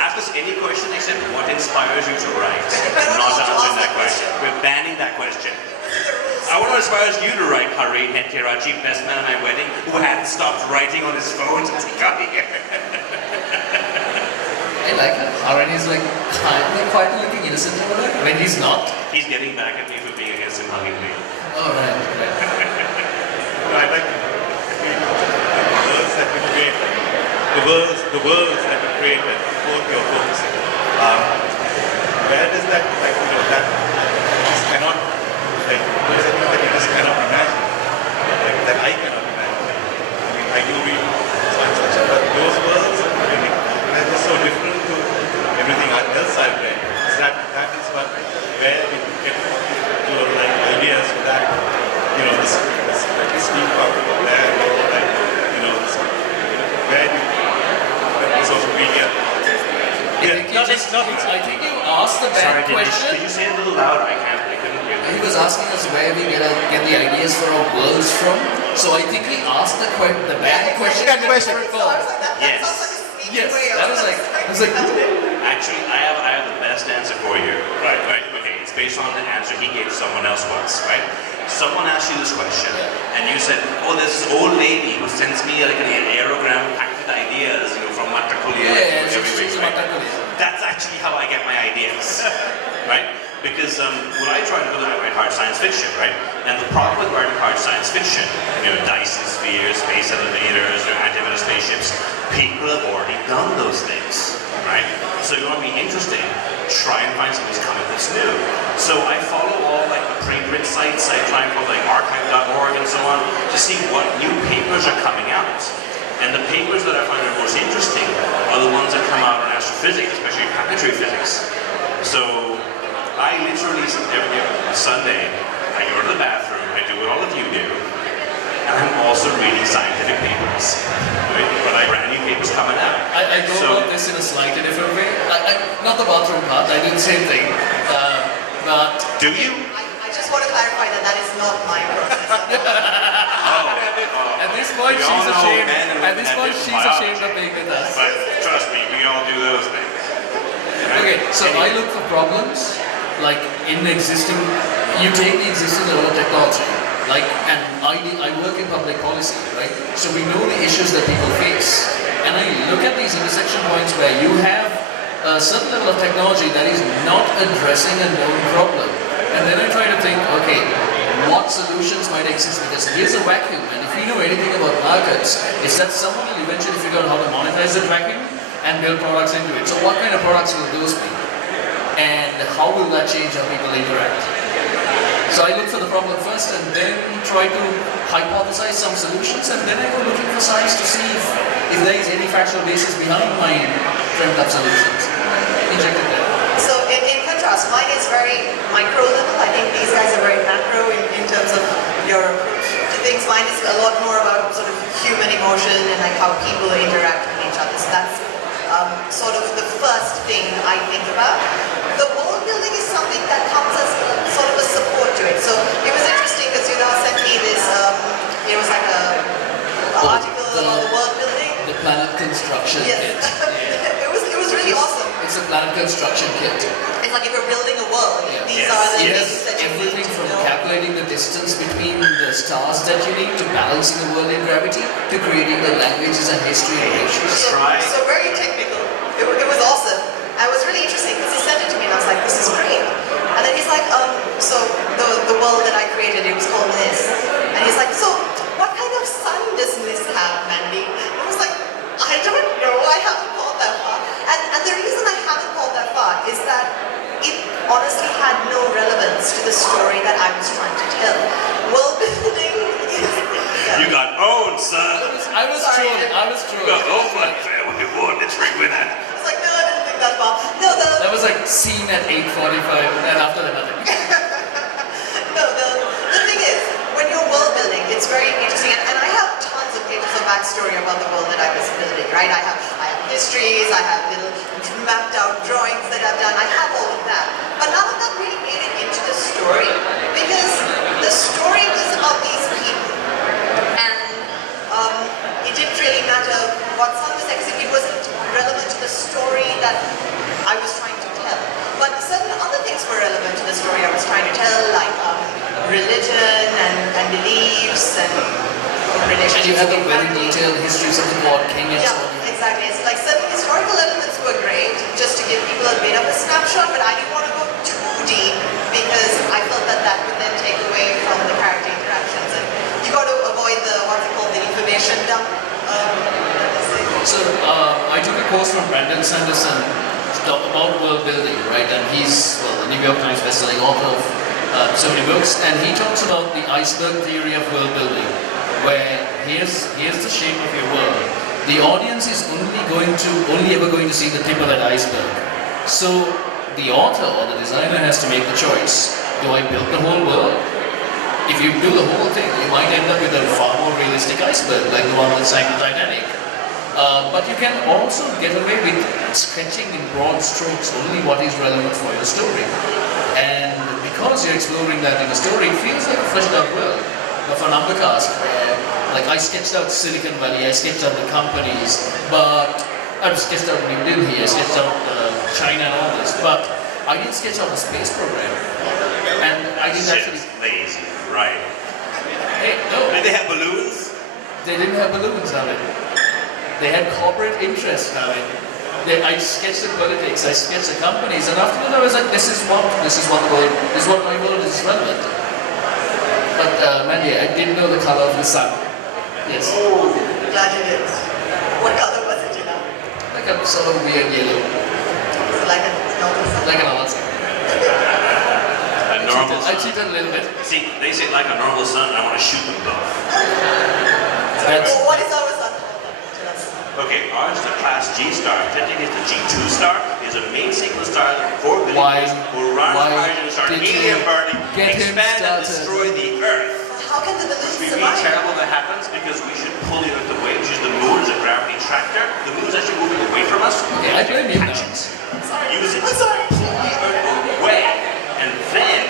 Ask us any question except what inspires you to write. I'm not answering that question. We're banning that question. I want to inspire you to write Hari Hetirachi, best man at my wedding, who hadn't stopped writing on his phone since he got here. I like it. Aaron is like quite looking innocent over there when he's not. He's getting back at me for being against him hugging me. Oh, right. No, I like the worlds that you create, the worlds that you create at both your books. Where does that, like, you know, that just cannot, like, those are things that you just cannot imagine, like, that I cannot imagine. I mean, I do read science fiction, but those worlds, they're just so different to everything else I've read. So that is what, where you get your, like, ideas for that, you know, this steampunk, there, like, you know, this, where do you, social media. I think you asked the bad Sorry, question. Did you say it a little louder? I couldn't hear He you. was asking us where we get the ideas for our worlds from. So I think he asked the bad question. So I was like, Yes. that sounds like a sneaky Yes, way of- that was like, Actually, I have the best answer for you. Right. Okay, it's based on the answer he gave someone else once, right? Someone asked you this question, and you said, oh, there's this old lady who sends me like an aerogram packed with ideas, you know, from Matakulia. yeah, every week, she's right? Matakulia. That's actually how I get my ideas, right? Because when I try to do that, I write hard science fiction, right? And the problem with writing hard science fiction, you know, Dyson spheres, space elevators, or antimatter spaceships, people have already done those things, right? So you want to be interesting, try and find something that's new. So I follow all like the preprint sites, I try and follow like archive.org and so on to see what new papers are coming out. And the papers that I find are most interesting are the ones that come out on astrophysics, especially planetary physics. So I literally, every Sunday, I go to the bathroom, I do what all of you do, and I'm also reading scientific papers. Right? But I brand new papers coming out. I go about this in a slightly different way. Not the bathroom part, I do the same thing. But Do you? I just want to clarify that that is not my process. at this point, We all she's know ashamed. men and At women this have point, different she's ashamed of biology. being with us. But trust me, we all do those things. Okay, so I look for problems like in the existing. You take the existing level of technology, like, and I work in public policy, right? So we know the issues that people face, and I look at these intersection points where you have a certain level of technology that is not addressing a known problem, and then I try to think, okay, what solutions might exist? Because here's a vacuum, and if we know anything about markets, it's that someone will eventually figure out how to monetize that vacuum and build products into it. So what kind of products will those be? And how will that change how people interact? So I look for the problem first and then try to hypothesize some solutions, and then I go looking for science to see if there is any factual basis behind my dreamt up solutions. Injected there. So in contrast, mine is very micro level. I think these guys are very macro in terms of your approach to things. Mine is a lot more about sort of human emotion and like how people interact with each other. So that's sort of the first thing I think about. The world building is something that comes as sort of a support to it. So it was interesting because you sent me this, it was like a article about the world building. The planet construction Yes. kit. It was really awesome. It's a planet construction kit. It's like if you're building a world, Yeah. these Yes. are the Yes, things that you need everything to from know. calculating the distance between the stars that you need to balancing the world in gravity to creating the languages and history relations. So very technical. It was awesome. And it was really interesting because he sent it to me and I was like, this is great. And interrogated, it was called Nis. And he's like, so what kind of son does Nis have, Mandy? And I was like, I don't know, I haven't called that far. And the reason I haven't called that far is that it honestly had no relevance to the story that I was trying to tell. World building is... Yeah. You got owned, son. I was Sorry. trolling. I was You got trolling. owned by family one. Let's ring with that. I was like, no, I didn't think that far. No, That was like scene at 8:45, and after that nothing. No, the thing is, when you're world building, it's very interesting, and I have tons of pages of backstory about the world that I was building, right? I have histories, I have little mapped out drawings that I've done, I have all of that. But none of that really made it into the story, because the story was about these people, and it didn't really matter what son was like, it wasn't relevant to the story that I was trying to tell. But certain other things were relevant to the story I was trying to tell, like religion and beliefs and And relationships. you had the with very family. detailed histories of the god king and Yeah, so on. exactly. It's like certain historical elements were great, just to give people a bit of a snapshot, but I didn't want to go too deep because I felt that that would then take away from the character interactions. And you got to avoid the, what's it called, the information dump. So I took a course from Brandon Sanderson to talk about world building, right? And he's, well, the New York Times bestselling author of so many books, and he talks about the iceberg theory of world building, where here's the shape of your world. The audience is only ever going to see the tip of that iceberg. So the author or the designer has to make the choice. Do I build the whole world? If you do the whole thing, you might end up with a far more realistic iceberg, like the one that sank the Titanic. But you can also get away with sketching in broad strokes only what is relevant for your story. And because you're exploring that in a story, it feels like a fleshed out world. But for Numbercast, where like I sketched out Silicon Valley, I sketched out the companies, but I sketched out New Delhi, I sketched out China and all this, but I didn't sketch out the space program. And I didn't actually... Lazy, right. Hey, no. Did they have balloons? They didn't have balloons, Navin. They had corporate interests, Navin. I sketched the politics, I sketched the companies, and after that I was like, this is what world, this is what my world is relevant. But Mandy, I didn't know the color of the sun. Yes. Oh, glad you did. What color was it, you know? Like a sort of weird yellow. Like a normal sun? Like an answer. A normal I sun. cheated a little bit. See, they say like a normal sun, I want to shoot them both. That's, Well, what is our sun called? Tell us. Okay, ours is a class G star. Technically, it's the G2 star. Is a main sequence star that 4 billion Why- years will run why hydrogen star, did helium you burning, get him expand and started? destroy the Earth. How can the balloons Which would be survive? terrible that happens because we should pull it out of the way, which is the moon is a gravity tractor. The moon is actually moving away from us. okay, I blame you now. Catch it. Sorry. Use it. I'm sorry. Pull the Earth away. And then,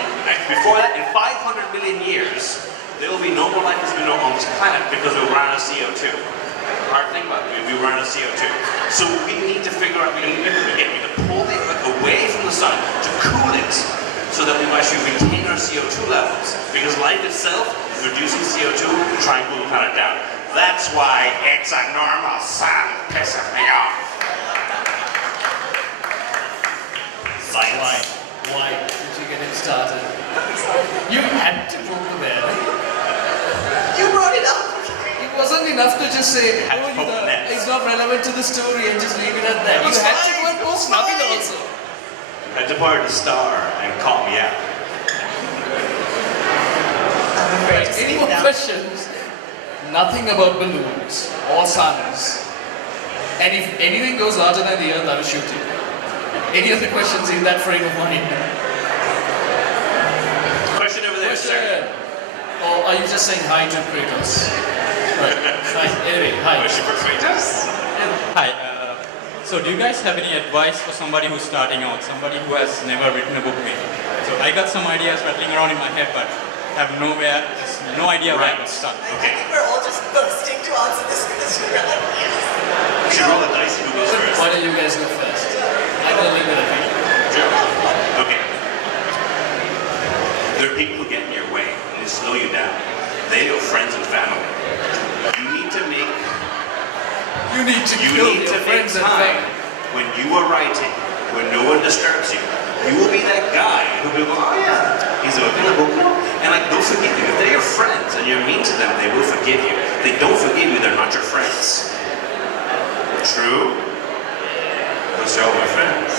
before that, in 500 million years, there will be no more life as we know on this planet because we'll run out of CO2. Hard thing about it, we run out of CO2. So we need to figure out, we need to pull the Earth away from the sun to cool it so that we might actually retain our CO2 levels. Because life itself is reducing CO2 to try and cool the planet down. That's why it's a normal sun pisses me off. Science. Why did you get it started? You had to poke the bear. You brought it up. It wasn't enough to just say, Had to oh, poke the net. it's not relevant to the story and just leave it at that. You was had to fine, go and it was poke Navin fine. also. I departed the star and caught me out. I'm afraid Right, to any speak more now. questions? Nothing about balloons or suns. And if anything goes larger than the earth, I will shoot you. Any other questions in that frame of mind? Question over there, sir. Question? Or are you just saying hi to Kratos? Right. Hi. Anyway, hi. Question for Kratos? Hi. So do you guys have any advice for somebody who's starting out, somebody who has never written a book before? So I got some ideas rattling around in my head, but have no idea where to start. I think we're all just bursting to answer this question. Yes. We should roll the dice who goes first. Why don't you guys go first? I'm gonna leave it at you. Okay. There are people who get in your way, and they slow you down. They are your friends and family. You need to make You need to You kill need your to make friends and time family. when you are writing, when no one disturbs you. You will be that guy who will go, oh yeah, he's available. And like, don't forget, and you're mean to them, they will forgive you. If they don't forgive you, they're not your friends. True? Because they're all my friends.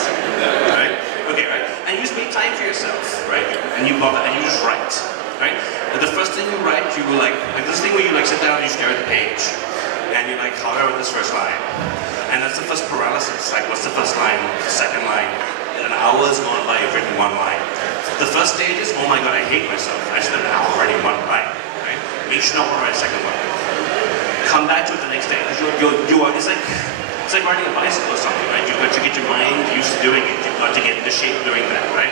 Right? Okay, right? And you just make time for yourself, right? And you bother, and you just write, right? And the first thing you write, you will like this thing where you like sit down and you stare at the page, and you're like, how do I write this first line? And that's the first paralysis. Like, what's the first line? The second line? And an hour's gone by, you've written one line. The first stage is, oh my god, I hate myself. I spent an hour writing one line, right? Make sure not to write a second one. Come back to it the next day. It's like riding a bicycle or something, right? You've got to get your mind used to doing it. You've got to get into shape doing that, right?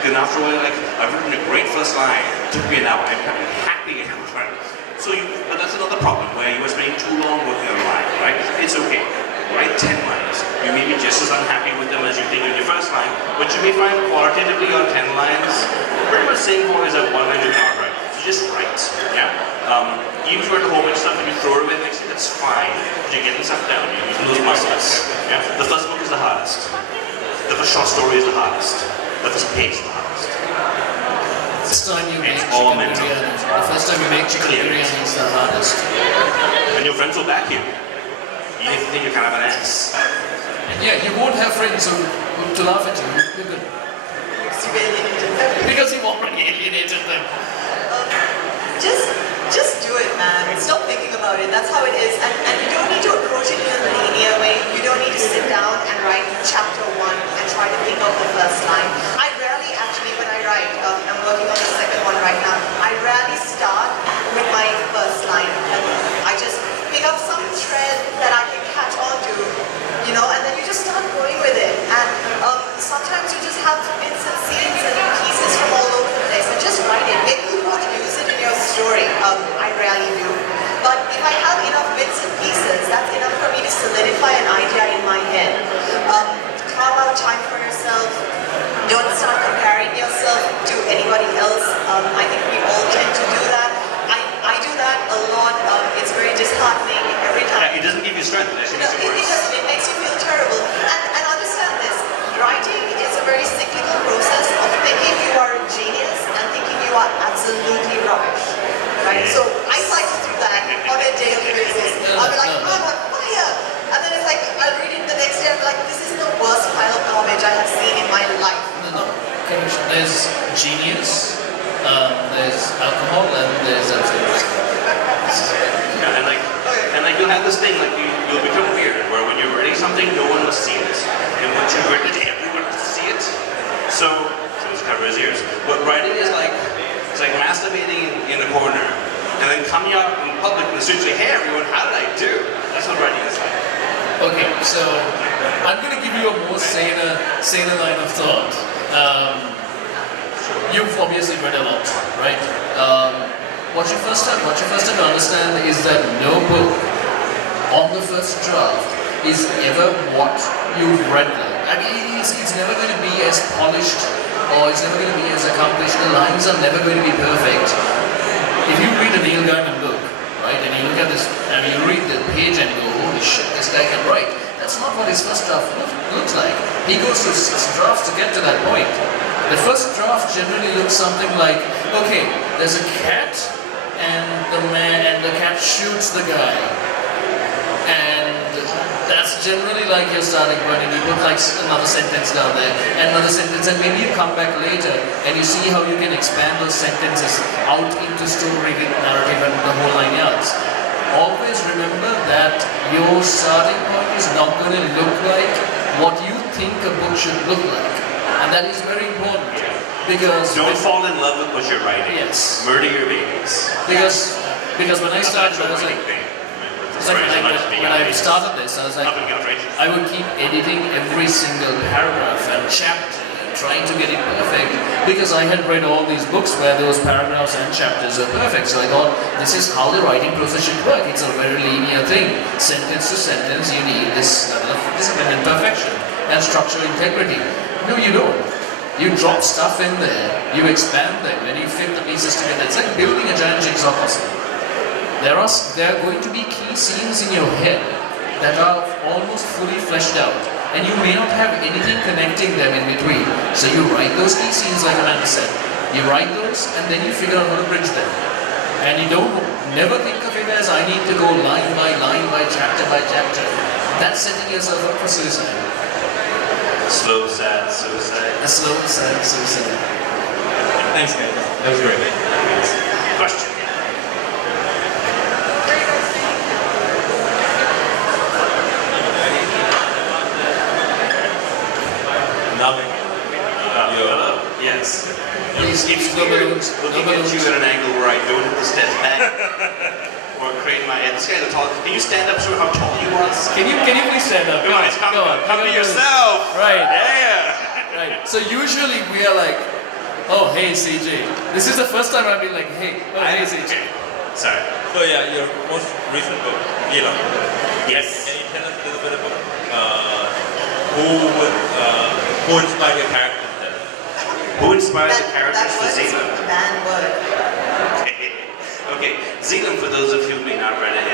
Because after a while, like, I've written a great first line. It took me an hour. I'm happy I have it. So but that's another problem, where you are spending too long working on a line, right? It's okay. Write 10 lines. You may be just as unhappy with them as you think in your first line, but you may find qualitatively your 10 lines pretty much same quality as that one line you can't write. So just write, yeah? Even if you write a whole bunch of stuff and you throw it away next day, that's fine. But you're getting stuff down, you're using those muscles, yeah? The first book is the hardest. The first short story is the hardest. The first page is the hardest. First time you make all chicken mental. biryani. The first time you make chicken biryani is the hardest. And your friends will back you. You think you're kind of an ass. And yeah, you won't have friends to laugh at you. You're good. Because you've already alienated them. Just do it, man. Stop thinking about it. That's how it is. And you don't need to approach it in a linear way. You don't need to sit down and write chapter 1 and try to think of the first line. I rarely actually, when I write, I'm working on the second one right now, I rarely start with my first line. I just pick up some thread that I can catch on to, and then you just start going with it. And sometimes you just have bits and scenes and pieces from all over the place, and just write it. Maybe you won't use it in your story. I rarely do. But if I have enough bits and pieces, that's enough for me to solidify an idea in my head. Carve out time for yourself. Don't start comparing yourself to anybody else. I think we all tend to do that. I do that a lot. It's very disheartening every time. Yeah, it doesn't give you strength, it actually makes it worse. It doesn't. It makes you feel terrible. And understand this. Writing is a very cyclical process of thinking you are a genius and thinking you are absolutely rubbish. Right? So I cycle through that on a daily basis. I'll be like, I'm on fire! And then it's like, I'll read it the next day, I'll be like, this is the worst pile of garbage I have seen in my life. No. There's genius, there's alcohol, and there's absolute. Yeah, and you'll have this thing, you'll become weird, where when you're writing something, no one must see it. And once you've written it, everyone has to see it. So let's cover his ears. But writing is it's like masturbating in a corner, and then coming out in public in the street and say, hey everyone, how did I do? That's what writing is like. Okay, so I'm going to give you a more saner line of thought. You've obviously read a lot, right? What you first have to understand is that no book on the first draft is ever what you've read like. I mean, it's never going to be as polished, or it's never going to be as accomplished. The lines are never going to be perfect. If you read a Neil Gaiman book, right, and you look at this, and you read the page and you go, holy shit, this guy can write. That's not what his first draft looks like. He goes through 6 drafts to get to that point. The first draft generally looks something like, okay, there's a cat, and the cat shoots the guy. And that's generally like your starting point, and you put like another sentence down there, and another sentence, and maybe you come back later and you see how you can expand those sentences out into story, narrative, and the whole 9 yards. Always remember that your starting point is not going to look like what you think a book should look like, and that is very important. Because don't fall in love with what you're writing. Yes. Murder your babies. Because when I started, I was like, when I started this, I was like, I would keep editing every single paragraph and chapter, trying to get it perfect, because I had read all these books where those paragraphs and chapters are perfect. So I thought, this is how the writing process should work. It's a very linear thing. Sentence to sentence, you need this level of discipline and perfection and structural integrity. No, you don't. You drop stuff in there, you expand them, and you fit the pieces together. It's like building a giant jigsaw puzzle. There are going to be key scenes in your head that are almost fully fleshed out, and you may not have anything connecting them in between. So you write those key scenes like Amanda said. You write those, and then you figure out how to bridge them. And you don't never think of it as I need to go line by chapter by chapter. That's setting yourself up for suicide. Slow, sad, suicide. A slow, sad suicide. Thanks, guys. That was great. Question. Navin. Hello. Yes. Please keep no balloons. Looking at you at an angle where I don't have to step back or crane my head. This guy's the tallest. Can you stand up, sir? How tall you are? Can you please stand up? Come on, come to yourself. Right. Yeah. Right. So usually we are like, oh hey CJ. This is the first time I've been like, hey CJ. Sorry. So yeah, your most recent book, Gila. Yes. Can you tell us a little bit about who inspired your characters there? Who inspired the characters That for word is Zealand? a banned word. Okay, Zealand, for those of you who may not read it,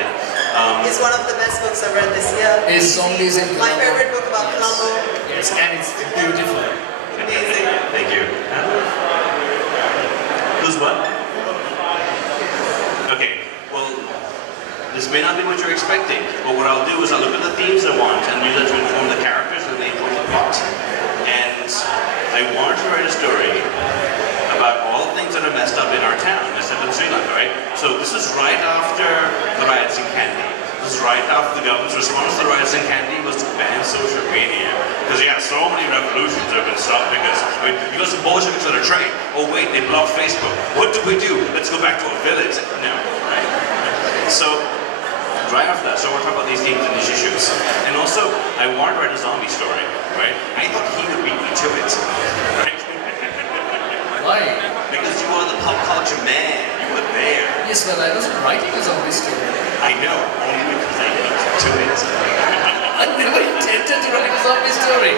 It's one of the best books I've read this year. Is Zombies in My Colombo. favorite book about Colombo. Yes, and it's beautiful. Amazing. Thank you. Who's what? Okay, well, this may not be what you're expecting, but what I'll do is I'll look at the themes I want and use that to inform the characters and they inform the plot. And I want to write a story about all the things that are messed up in our town, messed up in Sri Lanka, right? So this is right after the riots in Kandy. This is right after the government's response to the riots in Kandy was to ban social media. Because yeah, so many revolutions have been stopped because, you got some Bolsheviks on a train. Oh wait, they blocked Facebook. What do we do? Let's go back to a village. No, right? So, right after that, so I want to talk about these themes and these issues. And also, I want to write a zombie story, right? I thought he would beat me to it, right? Why? Because you are the pop culture man. You were there. Yes, well I wasn't writing a zombie story. I know, only because I beat you to it. I never intended to write a zombie story.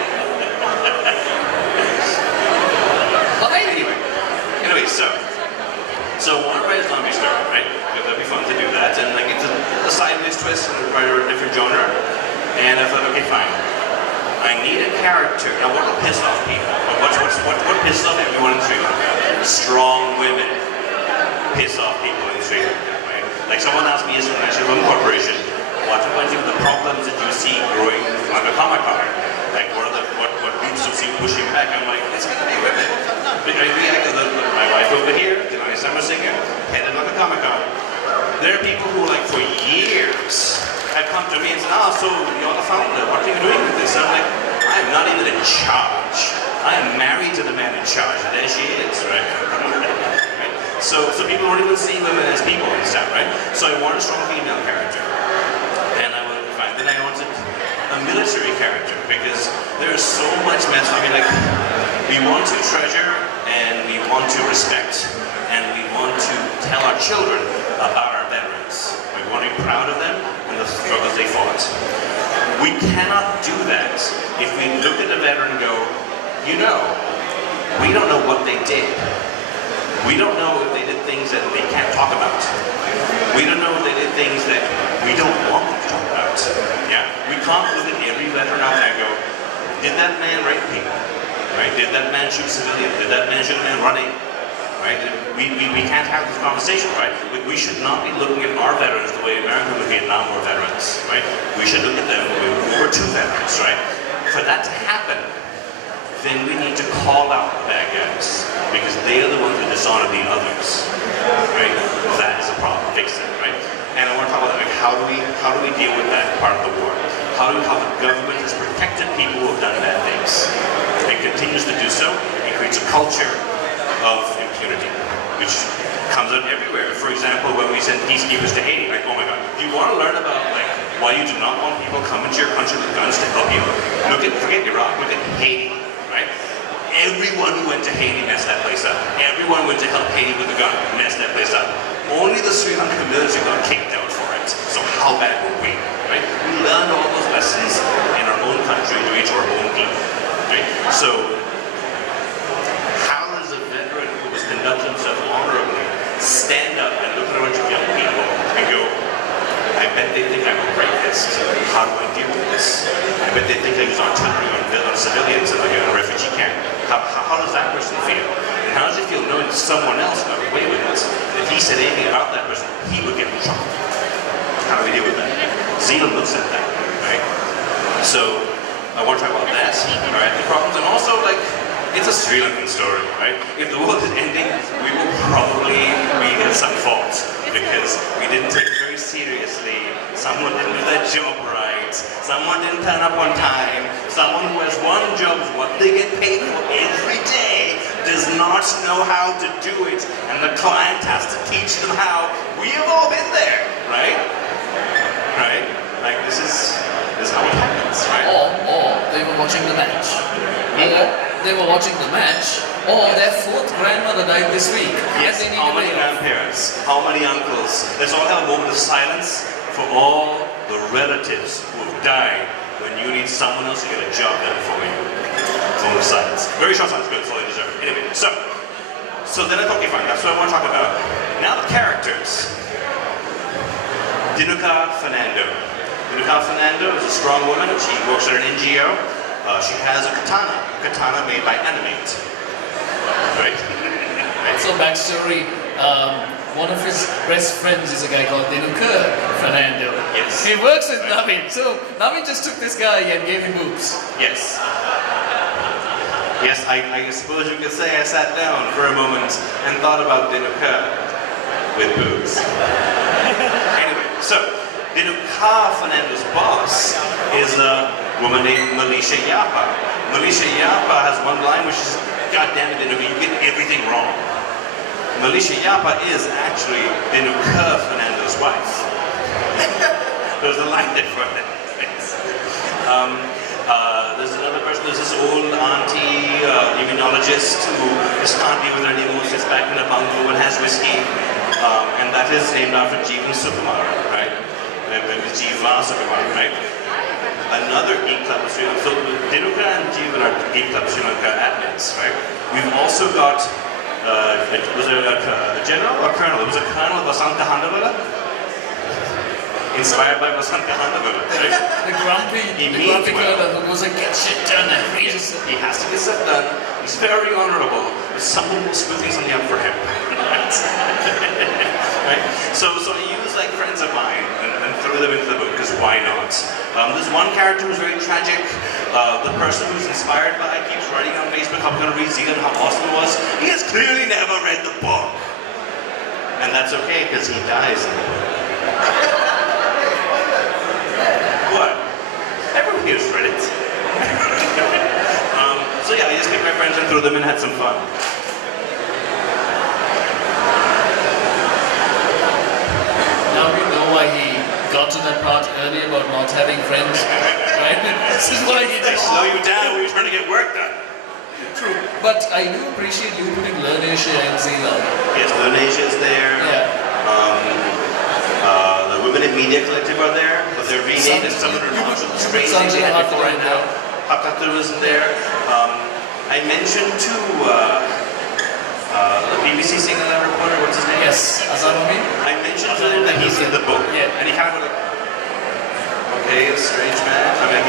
Why? Anyway, so I want to write a zombie story, right? That'd be fun to do that, and like it's a sideways twist and write a different genre. And I thought, okay, fine. I need a character. Now, what will piss off people? What pisses off everyone in Sri Lanka? Strong women piss off people in Sri Lanka, right? Like someone asked me yesterday when I run a corporation, what are the problems that you see growing like a comic con? Like what groups you see pushing back? I'm like, it's gonna be women. My wife over here, the nice summer singer, headed like a comic con. There are people who like for years have come to me and said, so you're the founder, what are you doing with this? I'm like, I'm not even in charge. I am married to the man in charge, and there she is, right? Right? So people don't even see women as people and stuff, right? So I want a strong female character. And I wanted to find, then I wanted a military character, because there is so much mess. I mean, like, we want to treasure, and we want to respect, and we want to tell our children about our veterans. We want to be proud of them and the struggles they fought. We cannot do that if we look at a veteran and go, we don't know what they did. We don't know if they did things that they can't talk about. We don't know if they did things that we don't want them to talk about. Yeah, we can't look at every veteran out there and go, did that man rape people? Right? Did that man shoot civilians? Did that man shoot a man running? Right? We can't have this conversation, right? We should not be looking at our veterans the way America looked at Vietnam War veterans, right? We should look at them the way World War II veterans, right? For that to happen, then we need to call out the bad guys, because they are the ones who dishonor the others, right? That is a problem. Fix it, right? And I want to talk about like how do we deal with that part of the war? How the government has protected people who have done bad things and continues to do so, and creates a culture of impunity, which comes out everywhere. For example, when we send peacekeepers to Haiti, like, oh my God, do you want to learn about like why you do not want people coming to your country with guns to help you? Forget Iraq, look at Haiti, right? Everyone who went to Haiti messed that place up. Everyone went to help Haiti with a gun, messed that place up. Only the Sri Lankan military got kicked out for it. So how bad were we, right? We learned all those lessons in our own country to each our own people, right? So how does a veteran who was conducting himself honorably stand up and look at a bunch of young people and go, I bet they think I'm a rapist. How do I deal with this? I bet they think I was artillery on civilians in a refugee camp. How does that person feel? And how does it feel knowing that someone else got away with it? That he he said anything about that person, he would get in trouble. How do we deal with that? Zeal looks at that, right? So I want to talk about that, right? The problems, and also like, it's a Sri Lankan story, right? If the world is ending, we will probably be in some fault because we didn't take it very seriously. Someone didn't do their job right. Someone didn't turn up on time. Someone who has one job, what they get paid for every day, does not know how to do it, and the client has to teach them how. We have all been there, right? Right? Like this is how it happens, right? Or they were watching the match. Or they were watching the match. Or their fourth grandmother died this week. Yes, and they how need many a day off. grandparents? How many uncles? Let's all have a moment of silence for all the relatives who have died when you need someone else to get a job done for you. Moment of silence. Very short silence, good, that's all they deserve. Anyway, so then I thought, okay, fine, that's what I want to talk about. Now the characters. Dinuka Fernando. Dinuka Fernando is a strong woman. She works at an NGO. She has a katana made by Animate. Right? So backstory, one of his best friends is a guy called Dinuka Fernando. Yes. He works with Navin. So Navin just took this guy and gave him boobs. Yes. Yes, I suppose you could say I sat down for a moment and thought about Dinuka with boobs. Anyway, so Dinuka Fernando's boss is a woman named Malaysia Yapa. Malaysia Yapa has one line which is, God damn it, Dinuka, you get everything wrong. Malaysia Yapa is actually Dinuka Fernando's wife. There's a line difference. There's another person, there's this old auntie immunologist who just can't deal with her anymore, sits back in a bungalow and has whiskey. And that is named after Jeevan Sukumar, right? Jeeva Sukumar, right? Another geek club of Sri Lanka. So Dinuka and Jeevan are geek club Sri Lanka admins, right? We've also got, was it a general or colonel? It was a colonel of Vasanta Handavala. Inspired by Vasanta Handavala, right? The grumpy colonel who goes and gets shit done and reads it. He has to get stuff done. He's very honorable, but someone will screw things on the up for him. Right? So I use like friends of mine and throw them into the book because why not? There's one character who's very tragic. The person who's inspired by keeps writing on Facebook, I'm going to read Zealand, how awesome it was. He has clearly never read the book. And that's okay because he dies in the book. What? Everyone here's read it. So yeah, I just picked my friends and threw them and had some fun. Now we know why he got to that part earlier about not having friends, right? This is why he They slow you down when you're trying to get work done. True. But I do appreciate you putting Learnasia and Zealand. Yes, Learnasia is there. Yeah. The Women in Media Collective are there, but they're renamed as some of their names they had before right now. Hakatu isn't there. I mentioned too the BBC singer reporter, what's his name? Yes, Azamami. I mentioned to him that he's in the book, and he kind of went like, okay, a strange man. I mean,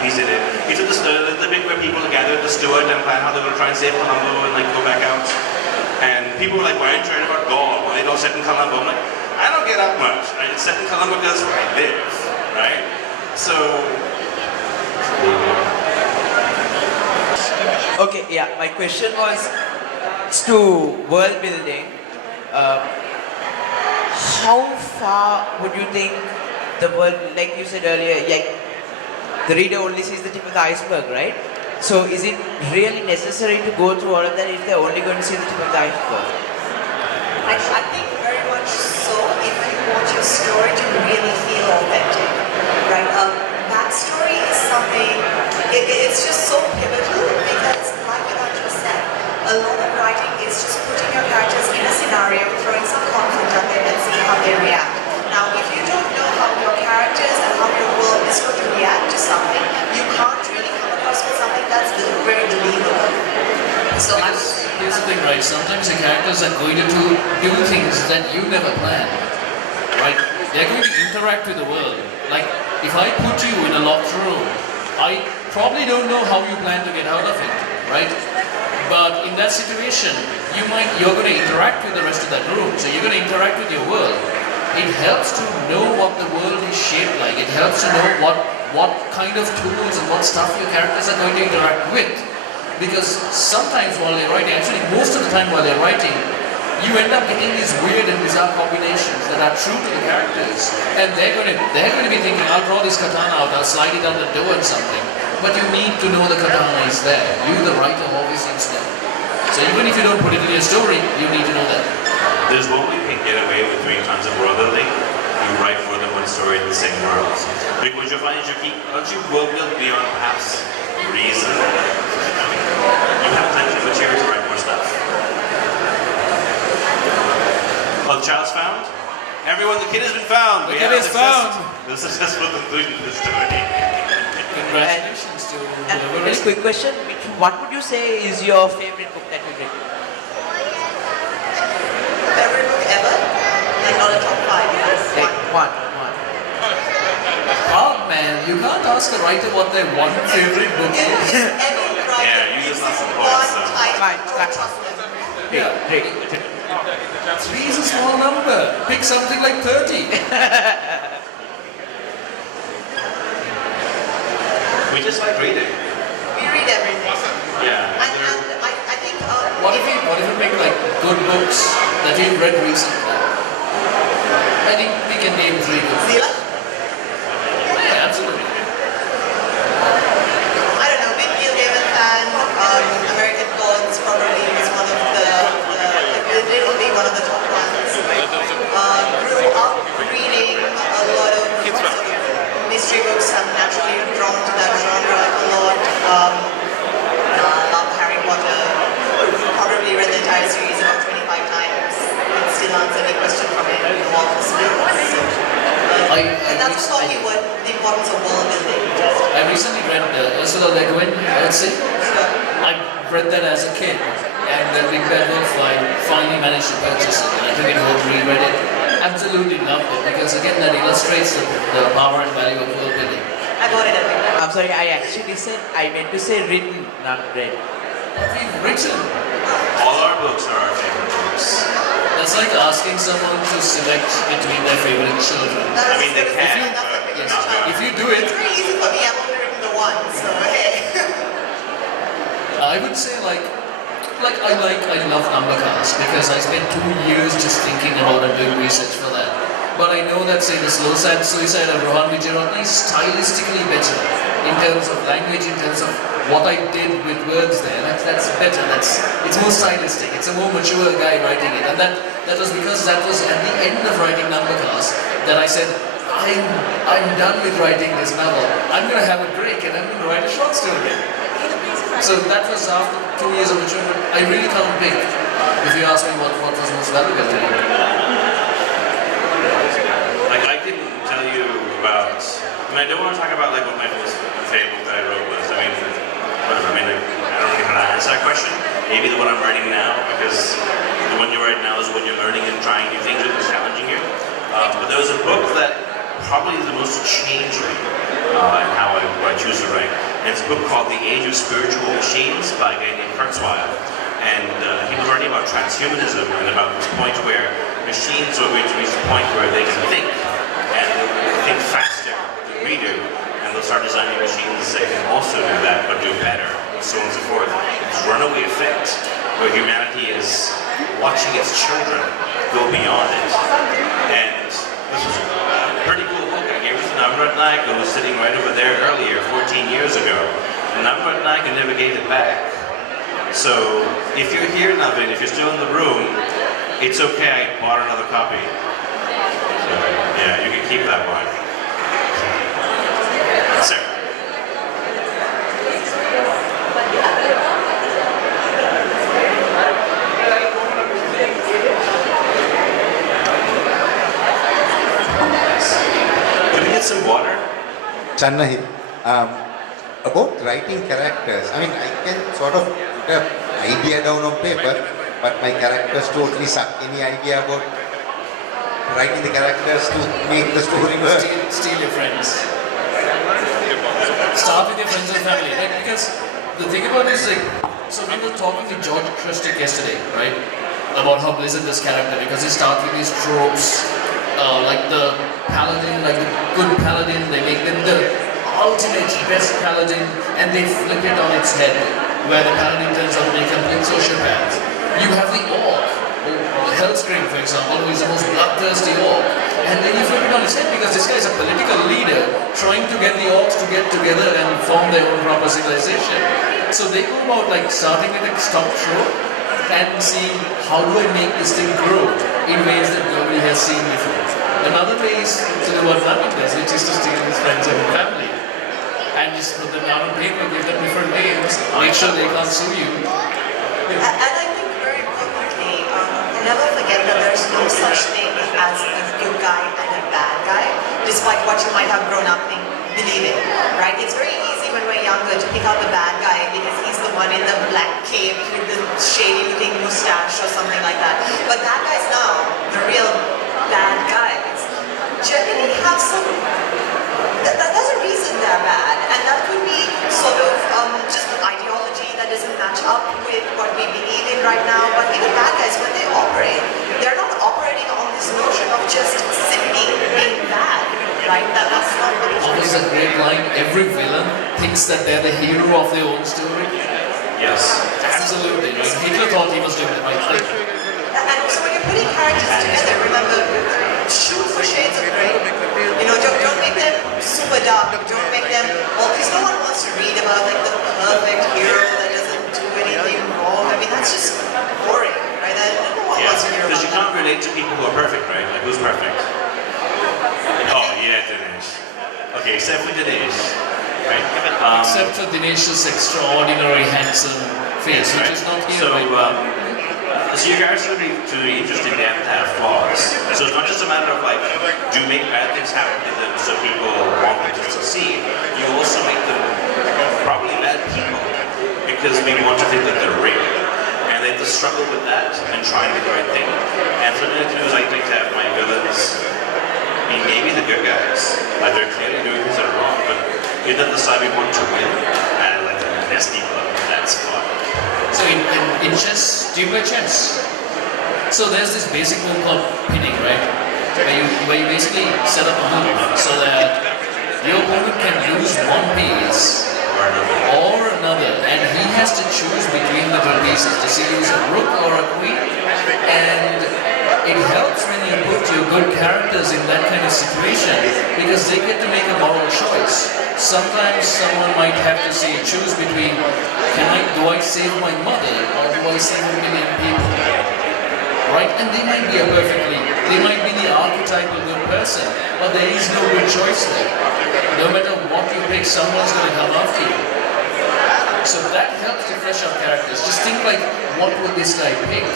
he's in it. He took the bit where people gathered the steward and plan how they were trying to save Colombo and like go back out. And people were like, why aren't you writing about God? Why are you not set in Colombo? I'm like, I don't get up much. Right? It's set in Colombo because where I live, right? So. Okay, yeah, my question was to world building. How far would you think the world, like you said earlier, like the reader only sees the tip of the iceberg, right? So is it really necessary to go through all of that if they're only going to see the tip of the iceberg? I think very much so if you want your story to really feel authentic, right? Backstory is something, it's just so pivotal because like Yudhanjaya said, a lot of writing is just putting your characters in a scenario, throwing some conflict at them and seeing how they react. Now, if you don't know how your characters and how your world is going to react to something, you can't really come across with something that's very believable. So here's the thing, right? Sometimes the characters are going to do things that you never planned, right? They're going to interact with the world. Like, if I put you in a locked room, I probably don't know how you plan to get out of it, right? But in that situation, you're going to interact with the rest of that room, so you're going to interact with your world. It helps to know what the world is shaped like. It helps to know what kind of tools and what stuff your characters are going to interact with. Because sometimes while they're writing, actually most of the time while they're writing, you end up getting these weird and bizarre combinations that are true to the characters. And they're going to be thinking, I'll draw this katana out, I'll slide it under the door and something. But you need to know the katana is there. You, the writer, always needs to know. So even if you don't put it in your story, you need to know that. There's one way you can get away with doing tons of world building. You write more than one story in the same world. Like what you'll find is don't you world build beyond perhaps reason? You have plenty of material to write more stuff. Oh, the child's found? Everyone, the kid has been found. The kid is found. The successful conclusion to the story. Congratulations to And whoever next quick question, what would you say is your favorite book that you've written? Favorite book ever? Like not a top 5, yes. Like one. Oh man, you can't ask a writer what their one favorite book is. Any writer, Yeah, you just this not is support one stuff. title, Fine. don't trust them. Yeah. Great. 3 is a small number. Pick something like 30. We just like reading. We read everything. Yeah. And I think What if you pick like good books that you've read recently? I think we can name 3 good. Zila? Yeah, absolutely. I don't know, big Neil Gaiman fan. American Gods probably was one of it'll be one of the top ones. Grew up reading a lot of sort of mystery books. I'm naturally drawn to that genre a lot. Love Harry Potter. Probably read the entire series about 25 times. And still answer any question from it. Know all the spells. And that's taught me what the importance of world building. I recently read Ursula Le Guin, let's say. I read that as a kid, and the Big Bad Wolf, I finally managed to purchase it. I took it home, reread it. Absolutely loved it, because again, that illustrates the power and value of world building. I got it at Big Bad. I'm sorry, I meant to say written, not read. We've written. All our books are our favorite books. That's like asking someone to select between their favorite children. I mean, they can, That's but like Yes. not good. If you do it, It's very easy for me. I've only written the one, so hey. I would say I love number cast because I spent 2 years just thinking about and doing research for that. But I know that, say, the slow sad suicide of Yudhanjaya Wijeratne is stylistically better in terms of language, in terms of what I did with words there. That's better. It's more stylistic. It's a more mature guy writing it, and that was because that was at the end of writing number cast that I said, I'm done with writing this novel. I'm going to have a break and I'm going to write a short story. So that was after 2 years of maturity. I really can't pick if you ask me what was most valuable to me. Like I can tell you about. I don't want to talk about like what my most favorite book that I wrote was. I don't really know how to answer that question. Maybe the one I'm writing now, because the one you write now is when you're learning and trying new things and it's challenging you. But there was a book that probably is the most changing in how I choose to write. And it's a book called The Age of Spiritual Machines by a guy named Kurzweil. And he was writing about transhumanism and about this point where machines are going to reach the point where they can think, and they'll think faster than we do, and they'll start designing machines that can also do that, but do better, and so on and so forth. This runaway effect, where humanity is watching its children go beyond it. And this was a pretty cool book. I gave it to Navin Weeraratne, who was sitting right over there earlier, 14 years ago. And Navin Weeraratne never gave it back. So, if you're here, Navin, if you're still in the room, it's okay, I bought another copy. So, yeah, you can keep that one. Sir. Can we get some water? Channahi, about writing characters, I mean, I can sort of put an idea down on paper, but my characters totally suck. Any idea about writing the characters to make the story work? Steal your friends. Start with your friends and family. Like, because the thing about it is like, So we were talking to George Christic yesterday, right? About how Blizzard this character, because they start with these tropes, like the paladin, like the good paladin, they make them the ultimate best paladin, and they flip it on its head, where the paladin turns out to be a complete sociopath. You have the orc, Hellscream for example, who is the most bloodthirsty orc, and then you flip it on its head because this guy is a political leader trying to get the orcs to get together and form their own proper civilization. So they go about like starting with a stock trope and seeing how do I make this thing grow in ways that nobody has seen before. Another way is to do what Navin does, which is to steal his friends and family and just put them down on paper, give them different names, make sure they can't sue you. And I think very importantly, never forget that there's no such thing as a good guy and a bad guy, despite what you might have grown up believing, right? It's very easy when we're younger to pick out the bad guy because he's the one in the black cape with the shady looking mustache or something like that. But bad guys now, the real bad guys, generally have some, there's a reason they're bad, and that could be sort of just ideology that doesn't match up with what we believe in right now. But even bad guys, when they operate, they're not operating on this notion of just simply being bad, right? That's not what it Always a great line, every villain thinks that they're the hero of their own story. Yes. Absolutely. Like Hitler thought he was doing the right thing. And so when you're putting characters together, remember, shoot for shades of grey. You know, don't make them super dark. Don't make them, well, because no one wants to read about like the perfect hero that doesn't do anything wrong. I mean, that's just boring, right? No one wants to hear Because about you can't relate to people who are perfect, right? Like, who's perfect? Oh, yeah, Dinesh. Okay, except for Dinesh. Right? Except for Dinesh's extraordinary handsome face, which is not here So, right now. so your characters are really interesting, they have to have flaws. So it's not just a matter of like, do you make bad things happen to them so people want them to succeed? You also make them probably bad people because maybe want to think that they're real. And they have to struggle with that and try and do the right thing. And for me to do is I think to have my villains be maybe the good guys. Like they're clearly doing things that are wrong, but you don't decide we want to win and let them mess people up. That's fun. So in chess, do you play chess? So there's this basic move called pinning, right? Where you basically set up a move so that your opponent can lose one piece or another, and he has to choose between the two pieces. Does he use a rook or a queen? And it helps when you put your good characters in that kind of situation because they get to make a moral choice. Sometimes someone might have to say, choose between, do I save my mother or do I save a million people? Right? And they might be they might be the archetypal good person, but there is no good choice there. No matter what you pick, someone's going to come after you. So that helps to flesh out characters. Just think like, what would this guy pick?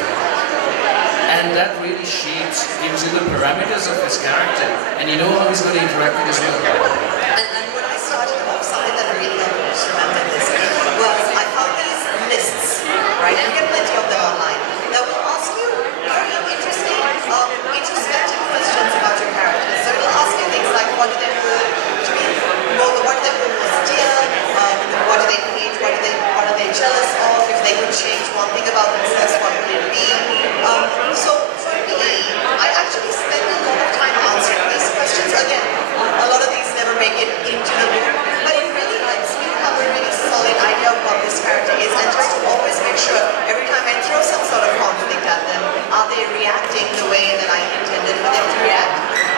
And that really gives you the parameters of his character, and you know how he's going to interact with his world. And when I started off, something that really helped me to remember this was I found these lists, right? And you get plenty of them online that will ask you very interesting, introspective questions about your characters. So it will ask you things like, what do they hold most dear? What do they hate? What are they jealous of? If they could change one thing about themselves, what would it be? So for me, I actually spend a lot of time answering these questions. Again, a lot of these never make it into the book, but it really helps me have a really solid idea of what this character is, and just to always make sure every time I throw some sort of conflict at them, are they reacting the way that I intended for them to react?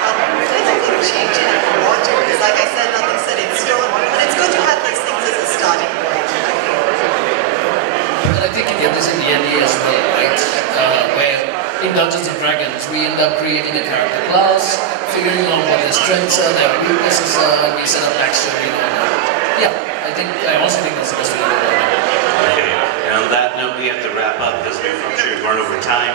I can change it if you want to, because like I said, nothing's set in stone, but it's good to have these things as a starting point. And I think it is in the NDA as well, right? Where in Dungeons and Dragons, we end up creating a character class, figuring out what their strengths are, their weaknesses are, and we set up backstory. Yeah, I also think that's the best way to do it. Okay, and on that note, we have to wrap up because we've run over time.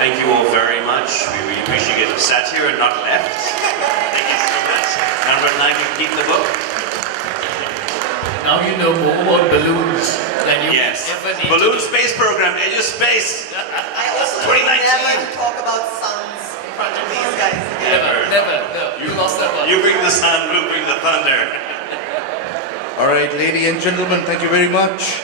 Thank you all very much. We really appreciate you getting sat here and not left. Thank you so much. Number 9, you keep the book. Now you know more about balloons than you ever need. Balloon Space Program, Edge of Space. I also 2019. never talk about suns in front of these guys again. Never. You lost that one. You bring the sun, we'll bring the thunder. All right, ladies and gentlemen, thank you very much.